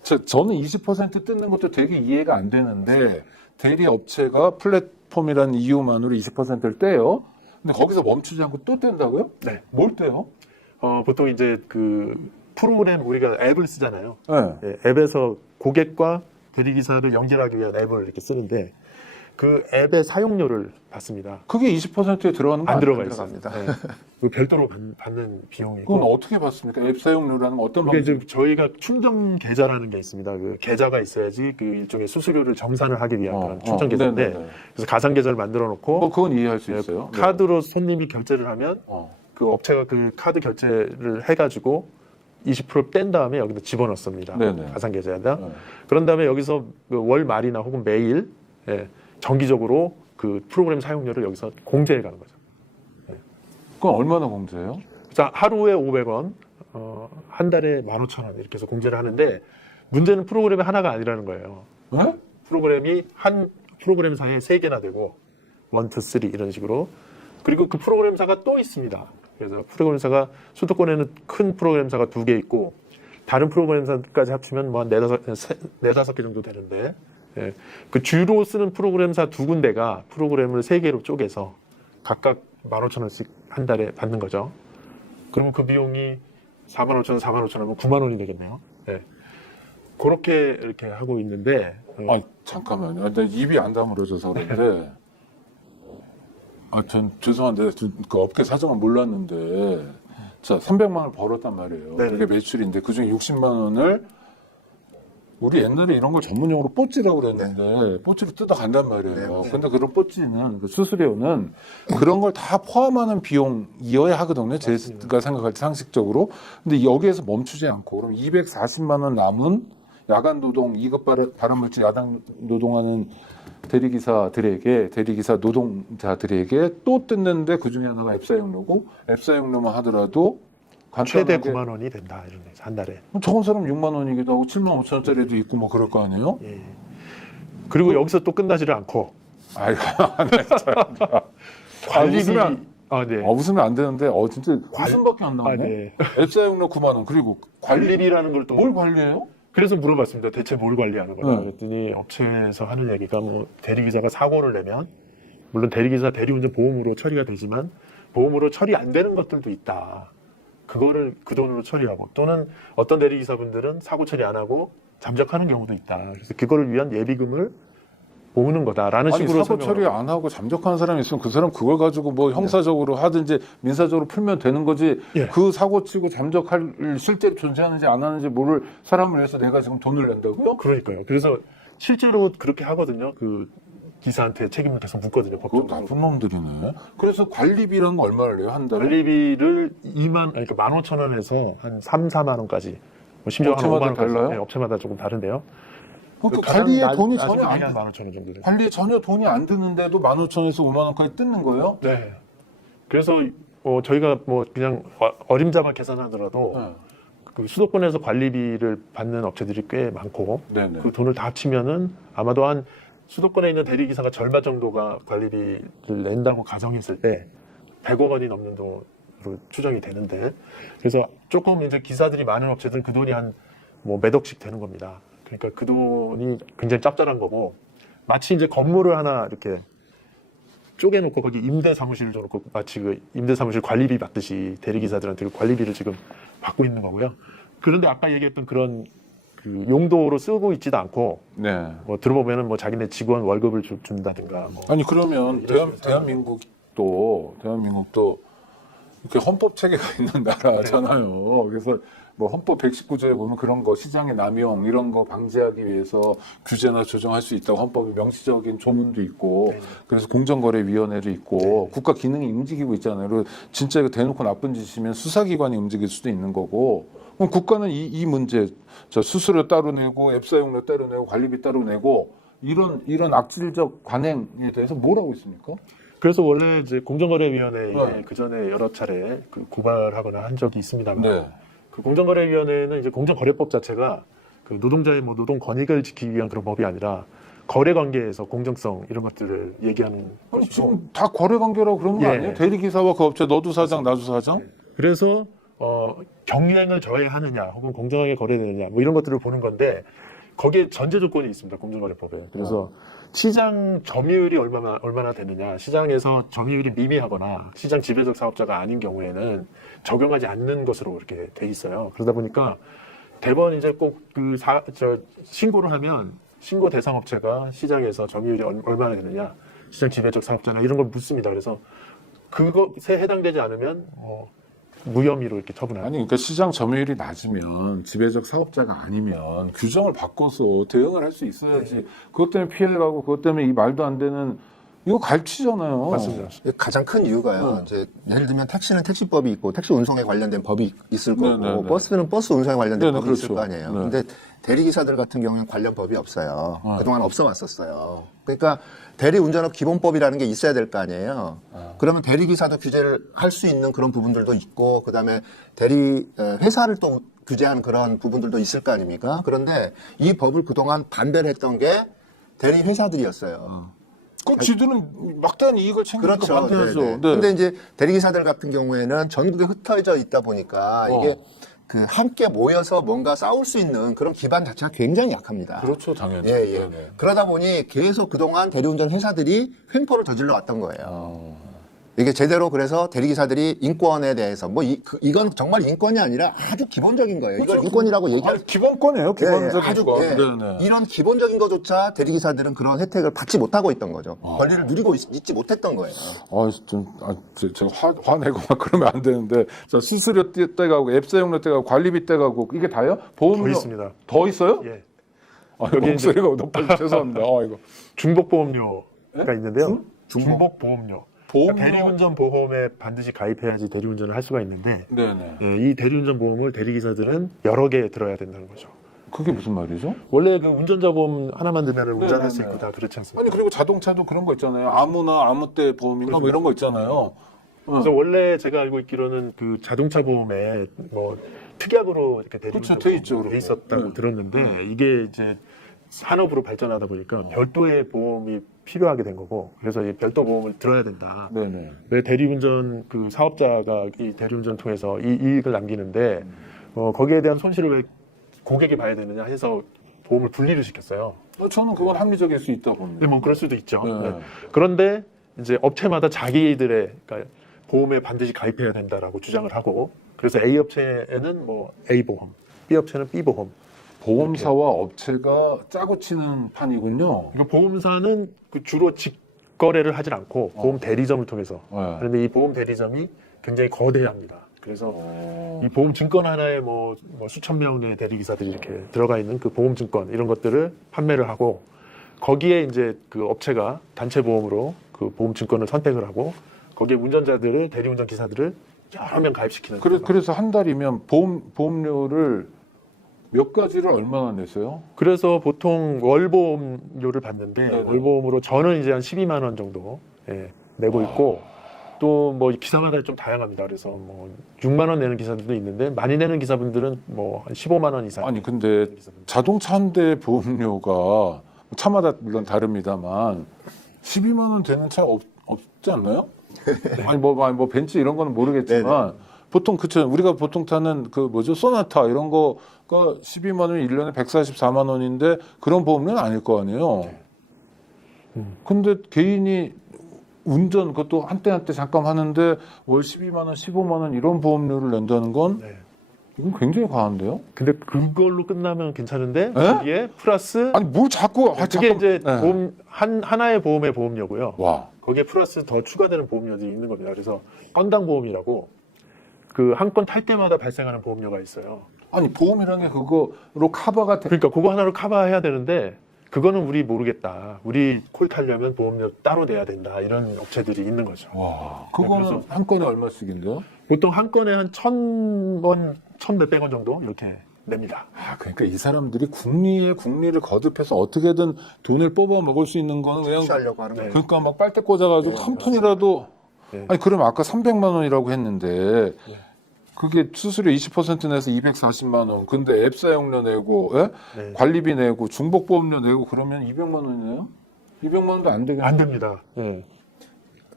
저는 20% 뜯는 것도 되게 이해가 안 되는데, 대리 업체가 플랫폼이라는 이유만으로 20%를 떼요? 근데 거기서 멈추지 않고 또 뗀다고요? 네. 뭘 떼요? 보통 이제 그 프로그램 우리가 앱을 쓰잖아요. 네. 예, 앱에서 고객과 대리기사를 연결하기 위한 앱을 이렇게 쓰는데 그 앱의 사용료를 받습니다. 그게 20%에 들어가는 거 안 아니에요? 들어가 있어요. 들어갑니다. 예. 그 별도로 받는 비용이고. 그건 어떻게 받습니까? 앱 사용료라는 건 어떤 그게 방식? 이제 저희가 충전 계좌라는 게 있습니다. 그 계좌가 있어야지 그 일종의 수수료를 정산을 하기 위한 그런 충전 계좌인데 네네네. 그래서 가상 계좌를 만들어 놓고 그건 이해할 수 있어요. 네. 카드로 손님이 결제를 하면 그 업체가 그 카드 결제를 해가지고 20% 뗀 다음에 여기다 집어넣습니다. 네네. 가상 계좌에다. 네. 그런 다음에 여기서 그 월 말이나 혹은 매일 정기적으로 그 프로그램 사용료를 여기서 공제해 가는 거죠. 그건 얼마나 공제해요? 자, 하루에 500원, 한 달에 15,000원 이렇게 해서 공제를 하는데 문제는 프로그램이 하나가 아니라는 거예요. 네? 프로그램이 한 프로그램사에 3개나 되고 1, 2, 3 이런 식으로 그리고 그 프로그램사가 또 있습니다. 그래서 프로그램사가 수도권에는 큰 프로그램사가 2개 있고 다른 프로그램사까지 합치면 뭐 한 4-5개 정도 되는데 예, 그 주로 쓰는 프로그램사 2군데가 프로그램을 3개로 쪼개서 각각 15,000원씩 한 달에 받는 거죠. 그러면 그 비용이 45,000원, 45,000원, 9만 원이 되겠네요. 예. 그렇게 이렇게 하고 있는데 아, 잠깐만요. 내 입이 안 다물어져서 그런데. 전 죄송한데 그 업계 사정은 몰랐는데 자 300만 원을 벌었단 말이에요. 네. 그게 매출인데 그중에 60만 원을 우리 옛날에 이런 걸 전문용어로 뽀찌라고 그랬는데 뽀찌로 뜯어간단 말이에요. 네. 근데 그런 뽀찌는 그 수수료는 그런 걸 다 포함하는 비용이어야 하거든요. 제가 생각할 때 상식적으로. 근데 여기에서 멈추지 않고 그럼 240만 원 남은 야간 노동 2급 발암물질 야간 노동하는 대리기사 노동자들에게 또 뜯는데 그 중에 하나가 앱 사용료고 앱 사용료만 하더라도 최대 간단하게 9만 원이 된다 이런 거죠. 한 달에. 적은 사람 6만 원이기도 하고 7만 5천 원짜리도 있고 뭐 그럴 거 아니에요? 예. 그리고 여기서 또 끝나지를 않고 아이고 관리비 웃으면 네. 웃으면 안 되는데 진짜 웃음밖에 안 나오네. 네. 앱 사용료 9만 원 그리고 관리비라는 걸 또 뭘 관리해요? 그래서 물어봤습니다. 대체 뭘 관리하는 거냐? 네. 그랬더니 업체에서 하는 얘기가 뭐 대리기사가 사고를 내면 물론 대리기사 대리운전 보험으로 처리가 되지만 보험으로 처리 안 되는 것들도 있다. 그거를 그 돈으로 처리하고 또는 어떤 대리기사분들은 사고 처리 안 하고 잠적하는 경우도 있다. 그래서 그거를 위한 예비금을 모으는 거다라는 아니 식으로 사고 처리 안 하고 잠적하는 사람이 있으면 그 사람 그걸 가지고 뭐 형사적으로 하든지 민사적으로 풀면 되는 거지. 예. 그 사고 치고 잠적할 실제로 존재하는지 안 하는지 모를 사람을 위해서 내가 지금 돈을 낸다고요? 그러니까요. 그래서 실제로 그렇게 하거든요. 그 기사한테 책임을 계속 묻거든요. 그거 법적으로. 나쁜 놈들이네. 그래서 관리비라는 거 얼마를 내요 한 달에? 관리비를 15,000원에서 한 3, 4만 원까지. 뭐 심지어 한 업체마다 5만 원까지. 달라요? 네, 업체마다 조금 다른데요. 그러니까 관리에 돈이 전혀 안 15,000원 정도 돼요. 관리에 전혀 돈이 안 드는데도 15,000원에서 5만 원까지 뜯는 거예요? 네. 그래서 저희가 뭐 그냥 어림잡아 계산하더라도 네. 그 수도권에서 관리비를 받는 업체들이 꽤 많고 네네. 그 돈을 다 합치면은 아마도 한 수도권에 있는 대리기사가 절반 정도가 관리비를 낸다고 가정했을 때 100억 원이 넘는 돈으로 추정이 되는데 그래서 조금 이제 기사들이 많은 업체들은 그 돈이 한 뭐 몇 억씩 되는 겁니다. 그러니까 그 돈이 굉장히 짭짤한 거고 마치 이제 건물을 하나 이렇게 쪼개놓고 거기 임대 사무실을 줘놓고 마치 그 임대 사무실 관리비 받듯이 대리기사들한테 그 관리비를 지금 받고 있는 거고요. 그런데 아까 얘기했던 그런 그 용도로 쓰고 있지도 않고 네. 뭐 들어보면은 뭐 자기네 직원 월급을 준다든가 뭐 아니 그러면 대한민국도 이렇게 헌법 체계가 있는 나라잖아요. 그래서 뭐 헌법 119조에 보면 그런 거 시장의 남용 이런 거 방지하기 위해서 규제나 조정할 수 있다고 헌법에 명시적인 조문도 있고 그래서 공정거래위원회도 있고 국가 기능이 움직이고 있잖아요. 그리고 진짜 이거 대놓고 나쁜 짓이면 수사기관이 움직일 수도 있는 거고 그럼 국가는 이 문제 저 수수료 따로 내고 앱 사용료 따로 내고 관리비 따로 내고 이런 악질적 관행에 대해서 뭘 하고 있습니까? 그래서 원래 이제 공정거래위원회에 네. 그 전에 여러 차례 그 고발하거나 한 적이 있습니다만 네. 그 공정거래위원회는 이제 공정거래법 자체가 그 노동자의 뭐 노동 권익을 지키기 위한 그런 법이 아니라 거래 관계에서 공정성 이런 것들을 얘기하는 아니, 것이고 지금 다 거래 관계라고 그런 거 예. 아니에요? 대리기사와 그 업체 너도 사장 나도 사장? 그래서 경쟁을 저해하느냐 혹은 공정하게 거래되느냐 뭐 이런 것들을 보는 건데 거기에 전제 조건이 있습니다. 공정거래법에. 그래서 시장 점유율이 얼마나 되느냐, 시장에서 점유율이 미미하거나 시장 지배적 사업자가 아닌 경우에는 적용하지 않는 것으로 이렇게 돼 있어요. 그러다 보니까 대번 이제 꼭 신고를 하면 신고 대상 업체가 시장에서 점유율이 얼마나 되느냐, 시장 지배적 사업자나 이런 걸 묻습니다. 그래서 그것에 해당되지 않으면 무혐의로 이렇게 처분하는. 아니 그러니까 시장 점유율이 낮으면 지배적 사업자가 아니면 규정을 바꿔서 대응을 할 수 있어야지. 그것 때문에 피해를 가고 그것 때문에 이 말도 안 되는 이거 갈치잖아요. 맞습니다. 가장 큰 이유가요. 이제 예를 들면 택시는 택시법이 있고 택시 운송에 관련된 법이 있을 거고 네네네. 버스는 버스 운송에 관련된 네네, 법이 있을 그렇죠. 거 아니에요. 네. 근데 대리기사들 같은 경우는 관련 법이 없어요. 그동안 없어 왔었어요. 그러니까 대리운전업 기본법이라는 게 있어야 될 거 아니에요. 그러면 대리기사도 규제를 할 수 있는 그런 부분들도 있고 그다음에 회사를 또 규제하는 그런 부분들도 있을 거 아닙니까? 그런데 이 법을 그동안 반대를 했던 게 대리회사들이었어요. 그 지들은 막대한 이익을 챙기니까 그렇죠. 반대하죠. 네네. 네. 근데 이제 대리기사들 같은 경우에는 전국에 흩어져 있다 보니까 이게 그 함께 모여서 뭔가 싸울 수 있는 그런 기반 자체가 굉장히 약합니다. 그렇죠, 당연히. 예, 예. 네네. 그러다 보니 계속 그동안 대리운전 회사들이 횡포를 저질러 왔던 거예요. 이게 제대로 그래서 대리기사들이 인권에 대해서 이건 정말 인권이 아니라 아주 기본적인 거예요. 이걸 인권이라고 얘기할 아니, 기본권이에요, 기본적인 아주 거. 예. 네네. 이런 기본적인 것조차 대리기사들은 그런 혜택을 받지 못하고 있던 거죠. 권리를 누리고 있지 못했던 거예요. 제가 화내고 막 그러면 안 되는데, 자, 수수료 떼가고, 앱 사용료 떼가고, 관리비 떼가고, 이게 다요? 보험료? 더 있습니다. 더 있어요? 예. 여기 목소리가 높아서 죄송합니다. 이거. 중복보험료가 있는데요. 중복? 중복보험료. 보험료? 그러니까 대리운전 보험에 반드시 가입해야지 대리운전을 할 수가 있는데 네네. 예, 이 대리운전 보험을 대리기사들은 여러 개 들어야 된다는 거죠. 그게 무슨 말이죠? 원래 그 운전자 보험 하나만 들면 운전할 수 네네네. 있고 다 그렇지 않습니까? 아니, 그리고 자동차도 그런 거 있잖아요. 아무나 아무 때 보험인가 뭐 이런 거 있잖아요. 그래서 원래 제가 알고 있기로는 그 자동차 보험에 뭐 특약으로 이렇게 그렇죠, 대리운전 돼 있죠, 보험이 그렇게. 돼 있었다고 네. 들었는데 이게 이제 산업으로 발전하다 보니까 별도의 보험이 필요하게 된 거고 그래서 이 별도 보험을 들어야 된다. 네네. 왜 대리운전 그 사업자가 이 대리운전 통해서 이 이익을 남기는데 거기에 대한 손실을 왜 고객이 봐야 되느냐 해서 보험을 분리를 시켰어요. 저는 그건 합리적일 수 있다고 봅니다. 근데 뭐 그럴 수도 있죠. 네. 네. 그런데 이제 업체마다 자기들의 그러니까 보험에 반드시 가입해야 된다라고 주장을 하고 그래서 A 업체에는 뭐 A 보험, B 업체는 B 보험 보험사와 업체가 짜고 치는 판이군요. 그러니까 보험사는 그 주로 직거래를 하질 않고 보험 대리점을 통해서 네. 그런데 이 보험 대리점이 굉장히 거대합니다. 그래서 이 보험 증권 하나에 뭐 수천 명의 대리기사들이 이렇게 들어가 있는 그 보험 증권 이런 것들을 판매를 하고 거기에 이제 그 업체가 단체 보험으로 그 보험 증권을 선택을 하고 거기에 운전자들을 대리운전 기사들을 여러 명 가입시키는. 그래서 한 달이면 보험료를 몇 가지를 얼마나 내세요? 그래서 보통 월보험료를 받는데 네네. 월보험으로 저는 이제 한 12만 원 정도 내고 있고 또 뭐 기사마다 좀 다양합니다. 그래서 뭐 6만 원 내는 기사들도 있는데 많이 내는 기사분들은 뭐 한 15만 원 이상. 아니 근데 자동차 한 대 보험료가 차마다 물론 다릅니다만 12만 원 되는 차 없지 않나요? 아니 뭐 벤츠 이런 거는 모르겠지만 보통 그쵸 우리가 보통 타는 그 뭐죠 소나타 이런 거가 12만 원이 1년에 144만 원인데 그런 보험료는 아닐 거 아니에요. 근데 개인이 운전 그것도 한때 잠깐 하는데 월 12만 원, 15만 원 이런 보험료를 낸다는 건 네. 이건 굉장히 과한데요? 근데 그걸로 끝나면 괜찮은데 에? 거기에 플러스 아니 뭘 자꾸 그게 잠깐- 이제 네. 보험 하나의 보험의 보험료고요. 와 거기에 플러스 더 추가되는 보험료들이 있는 겁니다. 그래서 건당 보험이라고 그 한 건 탈 때마다 발생하는 보험료가 있어요. 아니 보험이라는 게 그거로 커버가 돼. 그러니까 그거 하나로 커버해야 되는데 그거는 우리 모르겠다. 우리 콜 타려면 보험료 따로 내야 된다. 이런 업체들이 있는 거죠. 와 그거는 그래서- 한 건에 얼마씩인데요? 보통 한 건에 한 1,000원, 1,000몇백 원 정도 이렇게 냅니다. 아 그러니까 이 사람들이 국리를 거듭해서 어떻게든 돈을 뽑아 먹을 수 있는 거는 그냥 취하려고 하는 거예요. 그러니까 막 빨대 꽂아가지고 한 푼이라도 네. 아니 그러면 아까 300만 원이라고 했는데 네. 그게 수수료 20% 내서 240만 원 근데 앱 사용료 내고 예? 네. 관리비 내고 중복보험료 내고 그러면 200만 원이네요? 200만 원도 안 되겠네. 안 됩니다. 네.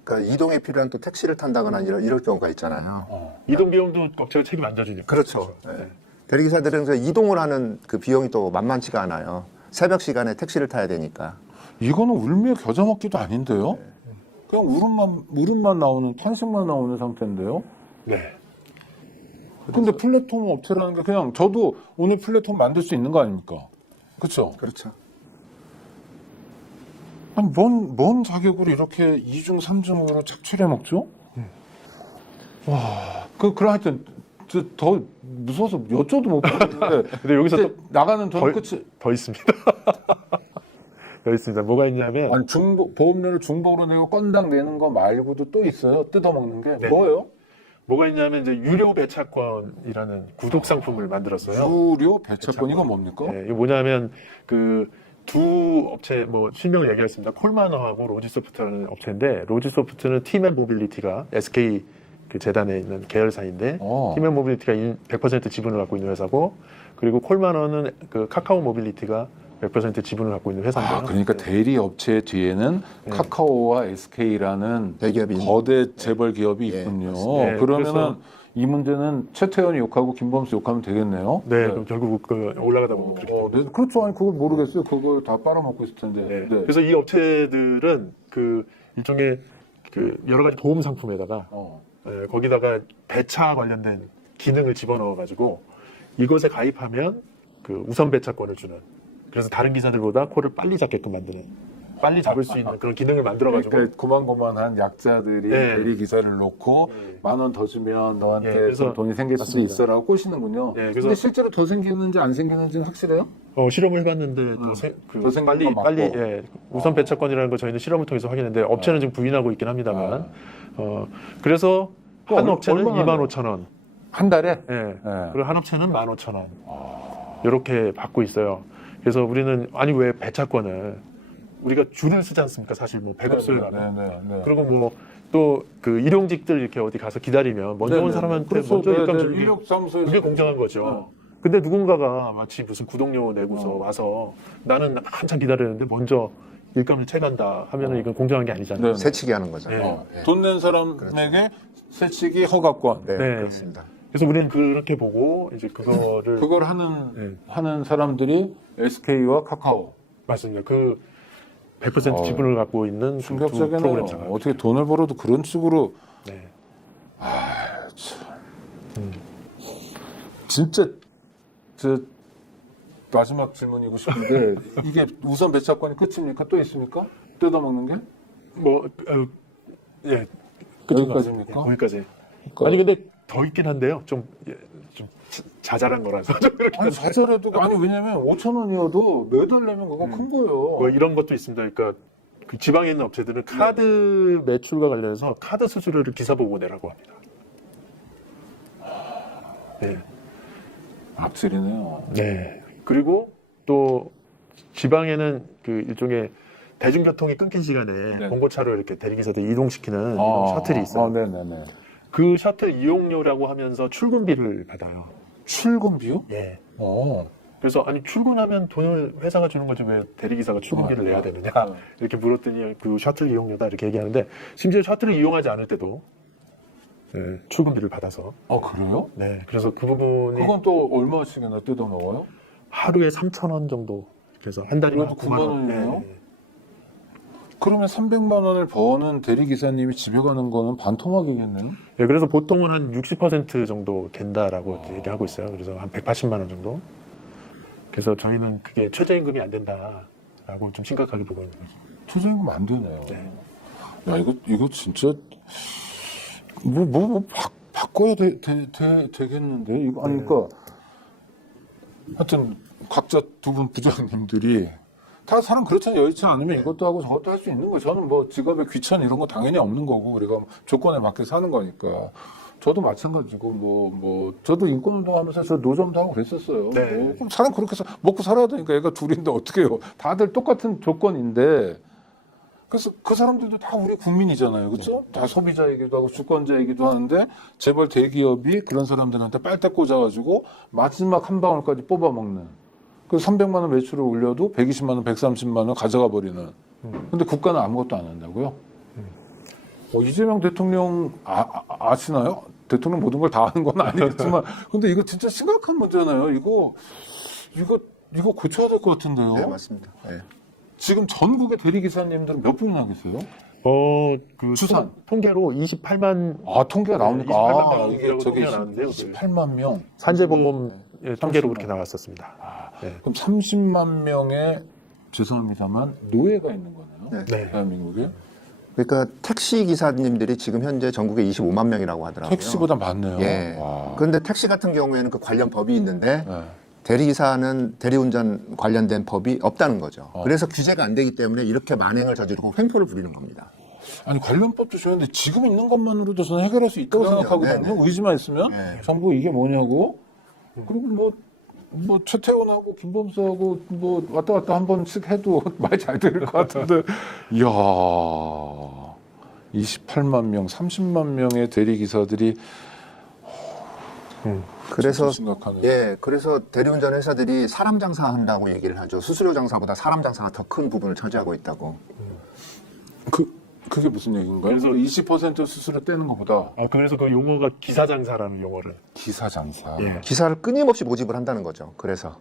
그러니까 이동에 필요한 또 택시를 탄다거나 이럴 경우가 있잖아요. 이동 비용도 업체가 책임 안 져주니까. 그렇죠. 네. 대리기사들은 그 이동을 하는 그 비용이 또 만만치가 않아요. 새벽 시간에 택시를 타야 되니까. 이거는 울며 겨자 먹기도 아닌데요? 그냥 울음만 나오는 탄식만 나오는 상태인데요? 네. 근데 플랫폼 업체라는 게 그냥 저도 오늘 플랫폼 만들 수 있는 거 아닙니까? 그렇죠? 그렇죠. 아니 뭔 자격으로 이렇게 2중 3중으로 착취해 먹죠? 와, 그럼 하여튼 더 무서워서 여쭤도 못 보겠는데 근데 여기서 또 나가는 돈 더- 끝이 더 있습니다. 더 있습니다. 뭐가 있냐면 아니 보험료를 중복으로 내고 건당 내는 거 말고도 또 있어요? 뜯어먹는 게 네. 뭐예요? 뭐가 있냐면 이제 유료 배차권이라는 구독 상품을 만들었어요. 유료 배차권 이건 뭡니까? 네, 이게 뭐냐면 그 두 업체 뭐 실명을 얘기했습니다. 콜마너하고 로지소프트라는 업체인데 로지소프트는 팀앤 모빌리티가 SK 그 재단에 있는 계열사인데 팀앤 모빌리티가 100% 지분을 갖고 있는 회사고 그리고 콜마너는 그 카카오 모빌리티가 100% 지분을 갖고 있는 회사인데요. 아, 그러니까 대리 업체 뒤에는 네. 카카오와 SK라는 대기업이 거대 재벌 기업이 예, 있군요. 맞습니다. 네, 그러면은 그래서- 이 문제는 최태원이 욕하고 김범수 욕하면 되겠네요. 네, 그럼 결국 그 올라가다 보면 그렇게 됩니다. 네, 그렇죠. 아니 그걸 모르겠어요. 그걸 다 빨아먹고 있을 텐데. 네. 네. 그래서 이 업체들은 그 일종의 그 여러 가지 보험 상품에다가 거기다가 배차 관련된 기능을 집어넣어 가지고 이것에 가입하면 그 우선 배차권을 주는 그래서 다른 기사들보다 코를 빨리 잡게끔 만드는 빨리 잡을 수 있는 그런 기능을 만들어 가지고 그러니까 고만고만한 약자들이 네. 대리 기사를 놓고 네. 10,000원 더 주면 너한테 네, 그래서- 좀 돈이 생길 수도 맞습니다. 있어라고 꼬시는군요. 네, 그래서- 근데 실제로 더 생기는지 안 생기는지는 확실해요? 실험을 해봤는데 더 생긴 빨리 건 맞고. 빨리 우선 배차권이라는 거 저희는 실험을 통해서 확인했는데 업체는 지금 부인하고 있긴 합니다만 그래서 그 한 업체는 얼마나 25,000원 한 달에? 예. 네. 그리고 한 업체는 15,000원. 이렇게 받고 있어요. 그래서 우리는 아니 왜 배차권을 우리가 줄을 쓰지 않습니까? 사실 뭐 배급소에 가면. 네. 그리고 뭐 또 그 일용직들 이렇게 어디 가서 기다리면 먼저 온 사람한테 먼저 일감 주는 게 인력사무소에서 그게 공정한 거죠. 근데 누군가가 마치 무슨 구독료 내고서 와서 나는 한참 기다리는데 먼저 일감을 채간다 하면은 이건 공정한 게 아니잖아요. 네. 새치기 하는 거죠. 네. 돈 낸 사람에게 세치기 허가권. 네, 네. 그렇습니다. 그래서 우리는 그렇게 보고 이제 그거를 그걸 네. 하는 사람들이 SK와 카카오. 맞습니다. 그 100% 지분을 갖고 있는 그두 충격적이네요. 프로그램사가. 어떻게 돈을 벌어도 그런 식으로 네. 진짜 마지막 질문이고 싶은데 이게 우선 배차권이 끝입니까? 또 있습니까? 뜯어먹는 게? 예, 여기까지입니까? 거기까지. 그러니까- 아니 근데 더 있긴 한데요. 좀 자잘한 거라서 좀 이렇게 아니 자잘해도 아니 왜냐면 5,000원이어도 매달 내면 그거 큰 거예요. 뭐 이런 것도 있습니다. 그러니까 그 지방에 있는 업체들은 카드 매출과 관련해서 카드 수수료를 기사 보고 내라고 합니다. 네. 악질이네요. 네. 그리고 또 지방에는 그 일종의 대중교통이 끊긴 시간에 네. 봉고차로 이렇게 대리기사들 이동시키는 셔틀이 있어요. 네네네. 그 셔틀 이용료라고 하면서 출근비를 받아요. 출근비요? 예. 어. 그래서 아니 출근하면 돈을 회사가 주는 거지 왜 대리기사가 출근비를 내야 되느냐 이렇게 물었더니 그 셔틀 이용료다 이렇게 얘기하는데 심지어 셔틀을 이용하지 않을 때도 네, 출근비를 받아서 그래요? 네 그래서 그 부분이 그건 또 얼마씩이나 뜯어먹어요? 하루에 3,000원 정도 그래서 한 달이면 그래도 9만 원이네요? 네. 그러면 300만 원을 버는 대리기사님이 집에 가는 거는 반토막이겠네요? 네, 그래서 보통은 한 60% 정도 된다라고 얘기하고 있어요. 그래서 한 180만 원 정도. 그래서 저희는 그게 최저임금이 안 된다라고 좀 심각하게 보고 있는 거죠. 최저임금 안 되네요. 네. 야, 이거 진짜, 바꿔야 되겠는데? 이거, 아니, 그러니까, 하여튼, 각자 두 분 부장님들이, 다 사람 그렇잖아요. 여의치 않으면 이것도 하고 저것도 할 수 있는 거예요. 저는 뭐 직업에 귀천 이런 거 당연히 없는 거고, 우리가 조건에 맞게 사는 거니까. 저도 마찬가지고, 저도 인권운동 하면서 저 노점도 하고 그랬었어요. 네. 그럼 사람 그렇게 해서 먹고 살아야 되니까 애가 둘인데 어떻게 해요? 다들 똑같은 조건인데, 그래서 그 사람들도 다 우리 국민이잖아요. 그렇죠? 다 소비자이기도 하고 주권자이기도 하는데 재벌 대기업이 그런 사람들한테 빨대 꽂아가지고 마지막 한 방울까지 뽑아먹는. 그 300만 원 매출을 올려도 120만 원, 130만 원 가져가 버리는. 근데 국가는 아무것도 안 한다고요? 이재명 대통령 아시나요? 대통령 모든 걸 다 하는 건 아니겠지만 근데 이거 진짜 심각한 문제잖아요. 이거 고쳐야 될 것 같은데요. 네, 맞습니다. 네. 지금 전국의 대리기사님들은 몇 분이나 계세요? 그 추산. 통계로 28만 통계가 나오니까. 28만 이게 명이라고 저기 통계가 나왔는데요. 28만 명. 산재보험 통계로 30만. 그렇게 나왔었습니다. 네. 그럼 30만 명의, 죄송합니다만, 노예가 있는 거네요. 네. 대한민국에. 그러니까 택시 기사님들이 지금 현재 전국에 25만 명이라고 하더라고요. 택시보다 많네요. 예. 와. 그런데 택시 같은 경우에는 그 관련 법이 있는데 네. 대리기사는 대리운전 관련된 법이 없다는 거죠. 그래서 규제가 안 되기 때문에 이렇게 만행을 저지르고 횡포를 부리는 겁니다. 아니, 관련법도 좋은데 지금 있는 것만으로도 저는 해결할 수 있다고 그럼요. 생각하거든요. 네, 네. 의지만 있으면. 네. 정부 이게 뭐냐고. 그리고 최태원하고 김범수하고 왔다 갔다 한 번씩 해도 말 잘 들을 것 같은데. 이야. 28만 명, 30만 명의 대리기사들이 그래서 심각하네요. 예, 그래서 대리운전 회사들이 사람 장사한다고 얘기를 하죠. 수수료 장사보다 사람 장사가 더 큰 부분을 차지하고 있다고. 그게 무슨 얘기인가요? 그래서 20% 수수료 떼는 것보다 그래서 그 용어가 기사장사라는 용어를 기사 장사. 예. 기사를 끊임없이 모집을 한다는 거죠. 그래서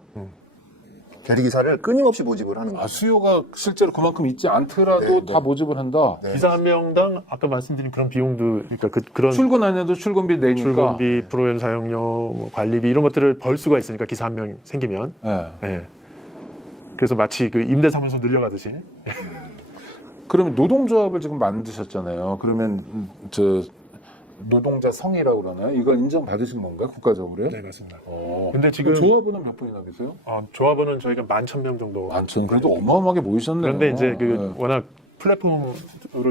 대리기사를 끊임없이 모집을 하는 거죠. 수요가 실제로 그만큼 있지 않더라도 네, 다 네. 모집을 한다. 네. 기사 한 명당 아까 말씀드린 그런 비용도 그러니까 그런 출근 안 해도 출근비 내니까. 출근비, 프로그램 사용료, 뭐 관리비 이런 것들을 벌 수가 있으니까 기사 한 명 생기면 네. 예. 그래서 마치 그 임대사무소 늘려가듯이 그러면 노동조합을 지금 만드셨잖아요. 그러면 노동자 성이라고 그러나요? 이걸 인정받으신 건가요? 국가적으로요? 네 맞습니다. 근데 지금- 조합원은 몇 분이나 계세요? 조합원은 저희가 11,000명 정도. 많죠. 그래도 어마어마하게 모이셨네요. 그런데 이제 그 네. 워낙 플랫폼으로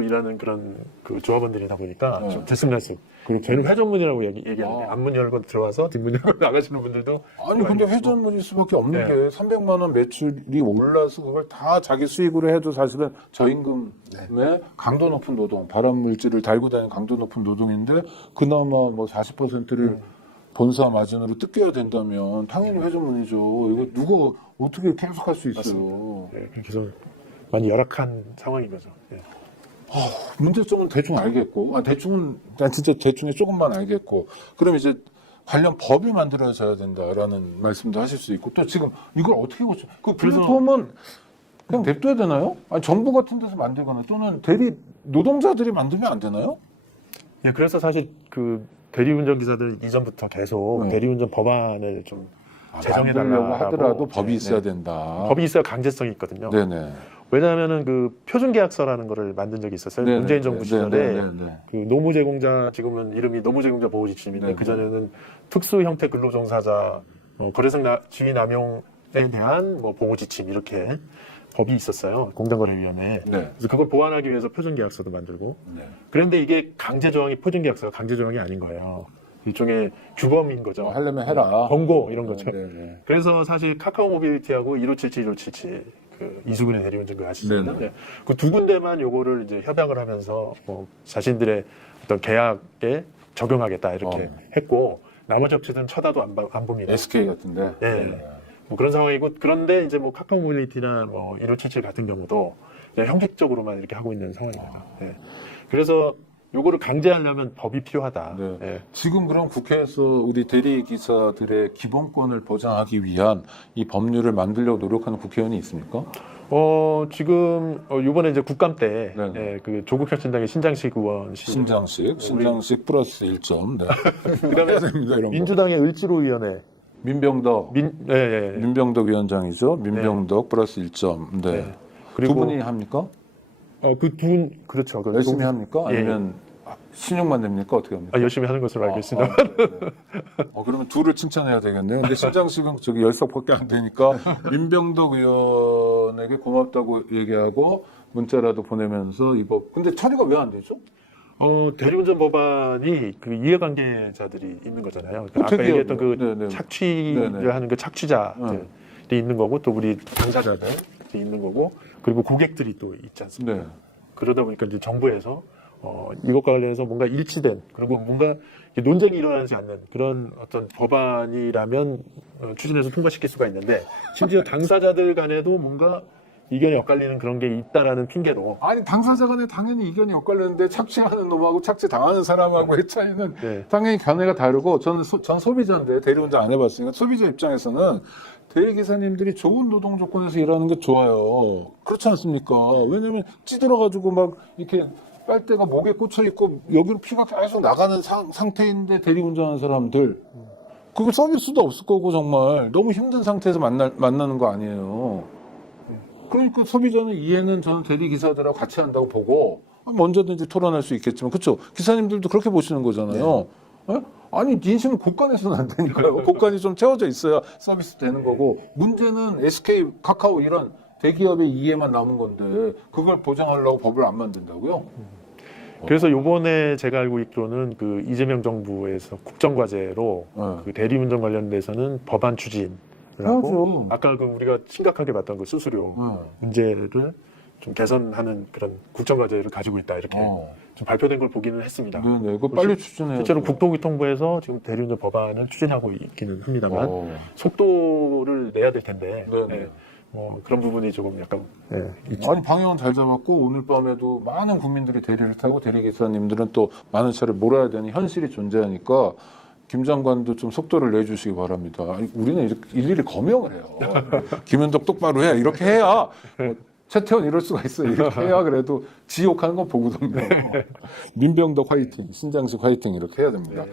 일하는 그런 그 조합원들이다 보니까 네. 좀 들쑥날쑥. 그리고 저희는 회전문이라고 얘기하는데 아. 앞문 열고 들어와서 뒷문 열고 나가시는 분들도 아니 근데 회전문일 수밖에 없는 네. 게 300만 원 매출이 올라서 그걸 다 자기 수익으로 해도 사실은 저임금의 강도 높은 노동, 발암 물질을 달고 다니는 강도 높은 노동인데 그나마 40%를 본사 마진으로 뜯겨야 된다면 당연히 회전문이죠. 이거 누가 어떻게 계속할 수 있어요? 네, 그래서 많이 열악한 상황인 거죠. 예. 문제점은 대충 알겠고, 대충은 난 진짜 대충에 조금만 알겠고, 그럼 이제 관련 법이 만들어져야 된다라는 말씀도 하실 수 있고, 또 지금 이걸 어떻게 고쳐? 그 플랫폼은 그냥 냅둬야 되나요? 아니, 정부 같은 데서 만들거나 또는 노동자들이 만들면 안 되나요? 예, 그래서 사실 그 대리운전 기사들 이전부터 계속 네. 대리운전 법안을 좀 제정해달라고 하더라도 법이 네, 있어야 네. 된다. 법이 있어야 강제성이 있거든요. 네네. 왜냐하면은 그 표준계약서라는 거를 만든 적이 있었어요. 네네. 문재인 정부 시절에 네네네. 그 노무제공자, 지금은 이름이 노무제공자 보호지침인데 네네. 그 전에는 특수 형태 근로종사자 거래성 지위 남용에 대한 뭐 보호지침 이렇게 법이 있었어요. 공정거래위원회에. 네. 그래서 그걸 보완하기 위해서 표준계약서도 만들고. 네. 그런데 이게 강제 조항이 표준계약서가 강제 조항이 아닌 거예요. 일종의 규범인 거죠. 하려면 해라. 권고 이런 거죠. 네네. 그래서 사실 카카오 모빌리티하고 1577, 1577 그 이수근의 대리운전 그 아시잖아요. 네네. 그 두 군데만 요거를 이제 협약을 하면서 뭐 자신들의 어떤 계약에 적용하겠다 이렇게 했고 나머지 업체들은 쳐다도 안 봅니다. SK 같은데. 네. 뭐 그런 상황이고 그런데 이제 뭐 카카오 모빌리티나 뭐 1577 같은 경우도 이제 형식적으로만 이렇게 하고 있는 상황입니다. 네. 그래서 요거를 강제하려면 법이 필요하다. 네. 네. 지금 그럼 국회에서 우리 대리 기사들의 기본권을 보장하기 위한 이 법률을 만들려고 노력하는 국회의원이 있습니까? 지금 이번에 이제 국감 때 네네. 예, 그 조국혁신당의 신장식 의원, 신장식 플러스 1점. 네. 그다음에 됩니다, 이런 거. 민주당의 을지로위원회 민병덕. 예. 민병덕 위원장이죠. 민병덕 플러스 1점. 네. 네. 그리고 두 분이 합니까? 그 두 분 그렇죠. 그 열심히 합니까? 예. 아니면 신용만 됩니까? 어떻게 합니까? 열심히 하는 것으로 알고 있습니다. 네. 그러면 둘을 칭찬해야 되겠네요. 근데 신장식은 저기 10석밖에 안 되니까 민병덕 의원에게 고맙다고 얘기하고 문자라도 보내면서 이거 근데 처리가 왜 안 되죠? 대리운전 법안이 그 이해관계자들이 있는 거잖아요. 그 아까 특이하고. 얘기했던 그 네네. 착취를 네네. 하는 그 착취자들이 있는 거고 또 우리 당사자들이 있는 거고 그리고 고객들이 또 있지 않습니까? 네. 그러다 보니까 이제 정부에서 이것과 관련해서 뭔가 일치된 그리고 뭔가 논쟁이 일어나지 않는 그런 어떤 법안이라면 추진해서 통과시킬 수가 있는데 심지어 당사자들 간에도 뭔가 이견이 엇갈리는 그런 게 있다라는 핑계로 아니 당사자 간에 당연히 이견이 엇갈리는데 착취하는 놈하고 착취 당하는 사람하고의 차이는 네. 당연히 견해가 다르고 전 소비자인데 대리운전 안 해봤으니까 소비자 입장에서는 대리기사님들이 좋은 노동 조건에서 일하는 게 좋아요. 그렇지 않습니까? 왜냐면 찌들어가지고 막 이렇게 빨대가 목에 꽂혀 있고 여기로 피가 계속 나가는 상태인데 대리운전하는 사람들 그거 서비스도 없을 거고 정말 너무 힘든 상태에서 만나는 거 아니에요. 그러니까 소비자는 이해는 저는 대리기사들하고 같이 한다고 보고 언제든지 토론할 수 있겠지만 그렇죠? 기사님들도 그렇게 보시는 거잖아요. 네. 아니 인심은 고간에서는 안 되니까요. 고간이 좀 채워져 있어야 서비스 되는 거고 문제는 SK, 카카오 이런 대기업의 이해만 남은 건데 그걸 보장하려고 법을 안 만든다고요? 그래서 요번에 제가 알고 있기로는 그 이재명 정부에서 국정과제로 그 대리운전 관련돼서는 법안 추진을 하고 아까 그 우리가 심각하게 봤던 그 수수료 문제를 좀 개선하는 그런 국정과제를 가지고 있다 이렇게 좀 발표된 걸 보기는 했습니다. 네, 그거 빨리 추진해요. 실제로 국토교통부에서 지금 대리운전 법안을 추진하고 있기는 합니다만 속도를 내야 될 텐데 네. 그런 부분이 조금 약간 있죠. 아니 방향은 잘 잡았고 오늘 밤에도 많은 국민들이 대리를 타고 대리기사님들은 또 많은 차를 몰아야 되는 현실이 존재하니까 김 장관도 좀 속도를 내주시기 바랍니다. 아니, 우리는 일일이 검역을 해요. 김현덕 똑바로 해. 이렇게 해야 최태원 이럴 수가 있어요. 이렇게 해야 그래도 지옥하는 건 보거든요. 민병덕 화이팅, 신장식 화이팅 이렇게 해야 됩니다.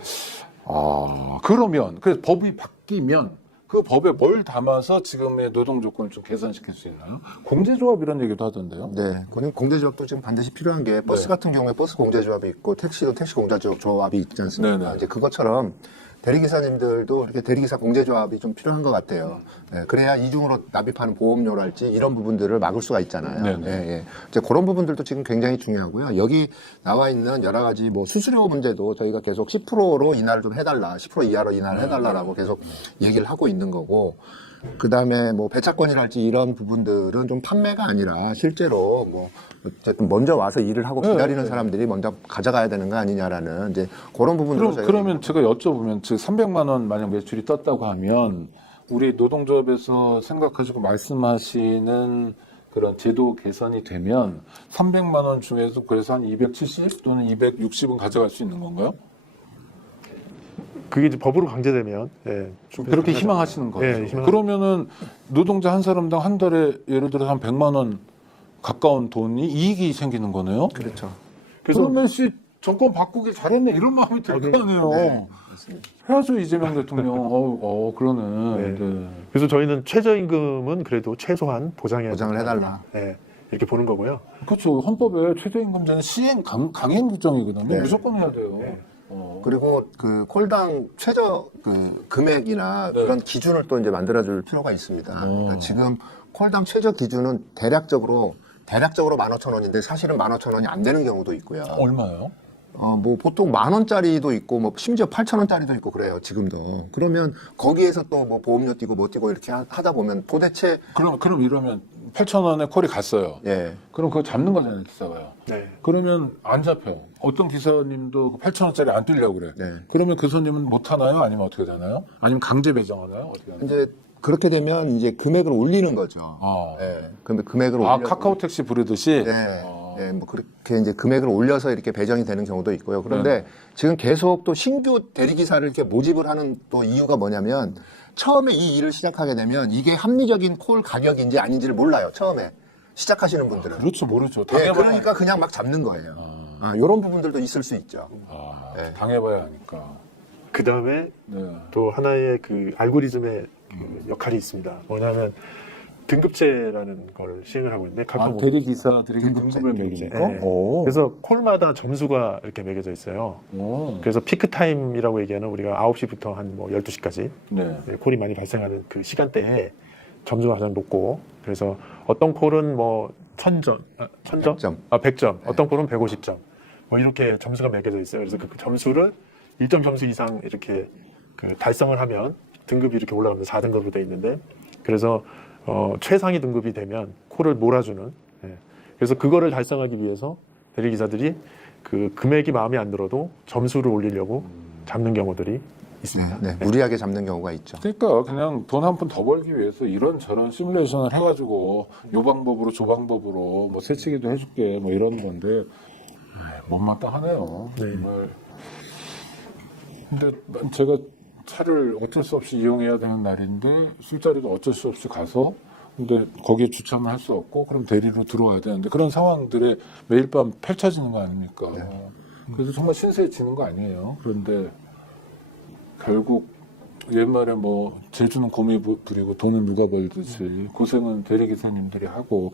그러면 그래서 법이 바뀌면 그 법에 뭘 담아서 지금의 노동 조건을 좀 개선시킬 수 있나요? 공제조합 이런 얘기도 하던데요. 네, 공제조합도 지금 반드시 필요한 게 버스 같은 경우에 버스 공제조합이 있고 택시도 택시 공제조합이 있지 않습니까? 네네. 이제 그것처럼 대리기사님들도 이렇게 대리기사 공제조합이 좀 필요한 것 같아요. 네, 그래야 이중으로 납입하는 보험료랄지 이런 부분들을 막을 수가 있잖아요. 네네. 예. 이제 그런 부분들도 지금 굉장히 중요하고요. 여기 나와 있는 여러 가지 뭐 수수료 문제도 저희가 계속 10%로 인하를 좀 해달라, 10% 이하로 인하를 해달라라고 계속 얘기를 하고 있는 거고. 그 다음에 뭐 배차권이랄지 이런 부분들은 좀 판매가 아니라 실제로 뭐 어쨌든 먼저 와서 일을 하고 기다리는 사람들이 먼저 가져가야 되는 거 아니냐라는 이제 그런 부분들을 그러면 제가 여쭤보면 즉 300만 원 만약 매출이 떴다고 하면 우리 노동조합에서 생각하시고 말씀하시는 그런 제도 개선이 되면 300만 원 중에서 그래서 한 270 또는 260은 가져갈 수 있는 건가요? 그게 이제 법으로 강제되면 그렇게 희망하시는 거죠. 그러면은 노동자 한 사람당 한 달에 예를 들어서 한 100만 원 가까운 돈이 이익이 생기는 거네요. 그렇죠. 그래서 그러면 정권 바꾸길 잘했네 이런 마음이 들 거 아니에요. 네. 해야죠, 이재명 대통령. 그러네. 네. 네. 그래서 저희는 최저임금은 그래도 최소한 보장을 해달라. 네, 이렇게 보는 거고요. 그렇죠. 헌법에 최저임금제는 시행 강행 규정이거든요. 네. 무조건 해야 돼요. 네. 그리고 그 콜당 최저 그 금액이나 네. 그런 기준을 또 이제 만들어줄 필요가 있습니다. 그러니까 지금 콜당 최저 기준은 대략적으로 15,000원인데 사실은 15,000원이 안 되는 경우도 있고요. 얼마요? 뭐 보통 10,000원짜리도 있고 뭐 심지어 8,000원짜리도 있고 그래요. 지금도. 그러면 거기에서 또 뭐 보험료 띄고 뭐 띄고 이렇게 하다 보면 도대체 그럼 이러면 8,000원에 콜이 갔어요. 예. 그럼 그거 잡는 거잖아요, 기사가요. 네. 그러면 안 잡혀. 어떤 기사님도 8,000원짜리 안 뛰려고 그래. 네. 그러면 그 손님은 못 하나요? 아니면 어떻게 되나요? 아니면 강제 배정하나요? 어떻게 하나요? 이제 그렇게 되면 이제 금액을 올리는 거죠. 아, 예. 금액을 올려. 카카오 택시 부르듯이. 네. 네, 뭐 그렇게 이제 금액을 올려서 이렇게 배정이 되는 경우도 있고요. 그런데 지금 계속 또 신규 대리기사를 이렇게 모집을 하는 또 이유가 뭐냐면 처음에 이 일을 시작하게 되면 이게 합리적인 콜 가격인지 아닌지를 몰라요. 처음에 시작하시는 분들은. 그렇죠, 모르죠. 네, 당해봐야 그러니까 그냥 막 잡는 거예요. 이런 부분들도 있을 수 있죠. 네. 당해봐야 하니까. 그 다음에 네. 또 하나의 그 알고리즘의 그 역할이 있습니다. 뭐냐면 등급제라는 걸 시행을 하고 있는데 각종 대리기사들에게 등급을 매기는 거? 네. 그래서 콜마다 점수가 이렇게 매겨져 있어요. 그래서 피크 타임이라고 얘기하는 우리가 9시부터 한 뭐 12시까지 네. 콜이 많이 발생하는 그 시간대에 점수가 가장 높고, 그래서 어떤 콜은 뭐 1000점, 100점. 100점, 어떤 콜은 150점, 뭐 이렇게 점수가 매겨져 있어요. 그래서 그 점수를 일정 점수 이상 이렇게 그 달성을 하면 등급이 이렇게 올라가면서 4등급으로 돼 있는데, 그래서 최상위 등급이 되면 콜을 몰아주는. 예. 그래서 그거를 달성하기 위해서 대리기사들이 그 금액이 마음에 안 들어도 점수를 올리려고 잡는 경우들이 있습니다. 네, 무리하게 잡는 경우가 있죠. 그러니까 그냥 돈 한 푼 더 벌기 위해서 이런저런 시뮬레이션을 해가지고 요 방법으로 저 방법으로 뭐 세치기도 해줄게 뭐 이런 건데 못마땅하네요. 네. 정말. 근데 제가 차를 어쩔 수 없이 이용해야 되는 날인데 술자리도 어쩔 수 없이 가서 근데 거기에 주차는 할 수 없고 그럼 대리로 들어와야 되는데 그런 상황들에 매일 밤 펼쳐지는 거 아닙니까? 그래서 정말 신세에 지는 거 아니에요. 그런데 결국 옛말에 뭐 제주는 곰이 부리고 돈은 누가 벌듯이 고생은 대리기사님들이 하고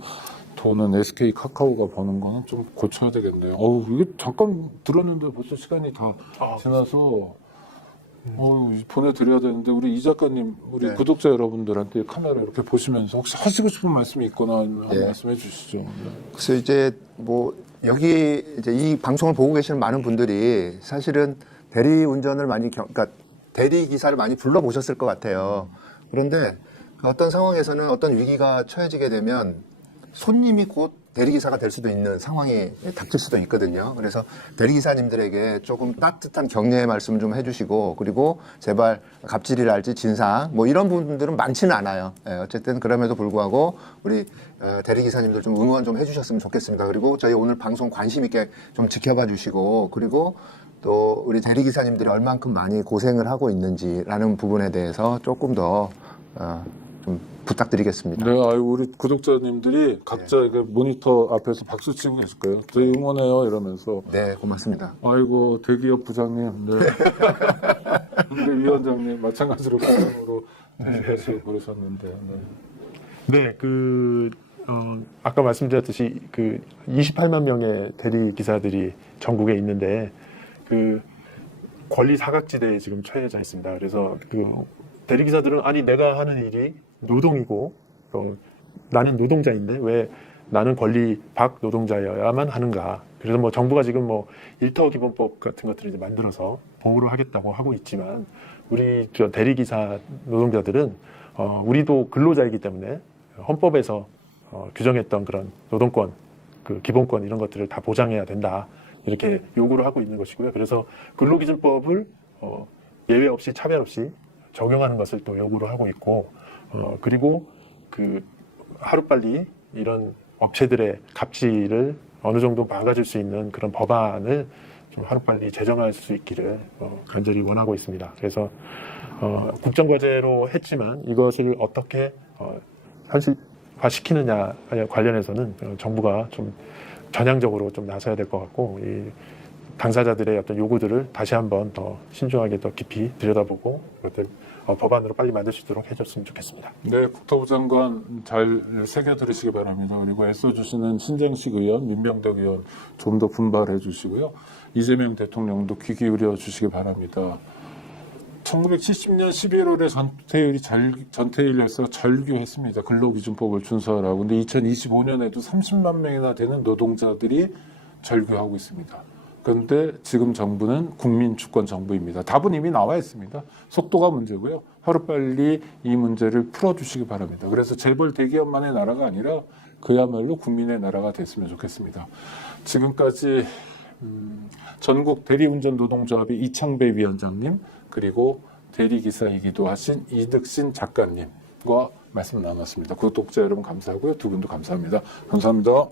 돈은 SK 카카오가 버는 거는 좀 고쳐야 되겠네요. 이게 잠깐 들었는데 벌써 시간이 다 지나서 보내드려야 되는데 우리 이 작가님 우리 네. 구독자 여러분들한테 카메라 이렇게 보시면서 혹시 하시고 싶은 말씀이 있거나 한 네. 말씀 해주시죠. 네. 그래서 이제 뭐 여기 이제 이 방송을 보고 계시는 많은 분들이 사실은 대리 운전을 많이 그러니까 대리 기사를 많이 불러보셨을 것 같아요. 그런데 그 어떤 상황에서는 어떤 위기가 처해지게 되면 손님이 곧 대리기사가 될 수도 있는 상황이 닥칠 수도 있거든요. 그래서 대리기사님들에게 조금 따뜻한 격려의 말씀 좀 해주시고, 그리고 제발 갑질이랄지 진상 뭐 이런 부분들은 많지는 않아요. 어쨌든 그럼에도 불구하고 우리 대리기사님들 좀 응원 좀 해주셨으면 좋겠습니다. 그리고 저희 오늘 방송 관심 있게 좀 지켜봐 주시고, 그리고 또 우리 대리기사님들이 얼만큼 많이 고생을 하고 있는지라는 부분에 대해서 조금 더 좀 부탁드리겠습니다. 네, 우리 구독자님들이 각자 그 모니터 앞에서 박수 치고 계실 거예요. 저희 응원해요 이러면서. 네, 고맙습니다. 아이고 대기업 부장님, 네. 우리 위원장님 마찬가지로 가정으로 대기업을 부르셨는데. 네. 네, 아까 말씀드렸듯이 그 28만 명의 대리 기사들이 전국에 있는데 그 권리 사각지대에 지금 처해져 있습니다. 그래서 그 대리 기사들은 아니 내가 하는 일이 노동이고 나는 노동자인데 왜 나는 권리 박 노동자여야만 하는가? 그래서 뭐 정부가 지금 뭐 일터 기본법 같은 것들을 이제 만들어서 보호를 하겠다고 하고 있지만 우리 저 대리 기사 노동자들은 우리도 근로자이기 때문에 헌법에서 규정했던 그런 노동권, 그 기본권 이런 것들을 다 보장해야 된다 이렇게 요구를 하고 있는 것이고요. 그래서 근로기준법을 예외 없이 차별 없이 적용하는 것을 또 요구를 하고 있고, 그리고 그 하루빨리 이런 업체들의 갑질을 어느 정도 막아줄 수 있는 그런 법안을 좀 하루빨리 제정할 수 있기를 간절히 원하고 있습니다. 그래서 국정과제로 했지만 이것을 어떻게 현실화시키느냐 관련해서는 정부가 좀 전향적으로 좀 나서야 될 것 같고, 이 당사자들의 어떤 요구들을 다시 한번 더 신중하게 더 깊이 들여다보고 그것들 법안으로 빨리 만들 수 있도록 해줬으면 좋겠습니다. 네, 국토부 장관 잘 새겨 들으시기 바랍니다. 그리고 애써주시는 신정식 의원, 민병덕 의원 좀 더 분발해 주시고요. 이재명 대통령도 귀 기울여 주시기 바랍니다. 1970년 11월에 전태일에서 절규했습니다. 근로기준법을 준수하라고. 근데 2025년에도 30만 명이나 되는 노동자들이 절규하고 있습니다. 그런데 지금 정부는 국민주권 정부입니다. 답은 이미 나와 있습니다. 속도가 문제고요. 하루빨리 이 문제를 풀어주시기 바랍니다. 그래서 재벌 대기업만의 나라가 아니라 그야말로 국민의 나라가 됐으면 좋겠습니다. 지금까지 전국 대리운전 노동조합의 이창배 위원장님 그리고 대리기사이기도 하신 이득신 작가님과 말씀 나눴습니다. 구독자 여러분 감사하고요. 두 분도 감사합니다. 감사합니다.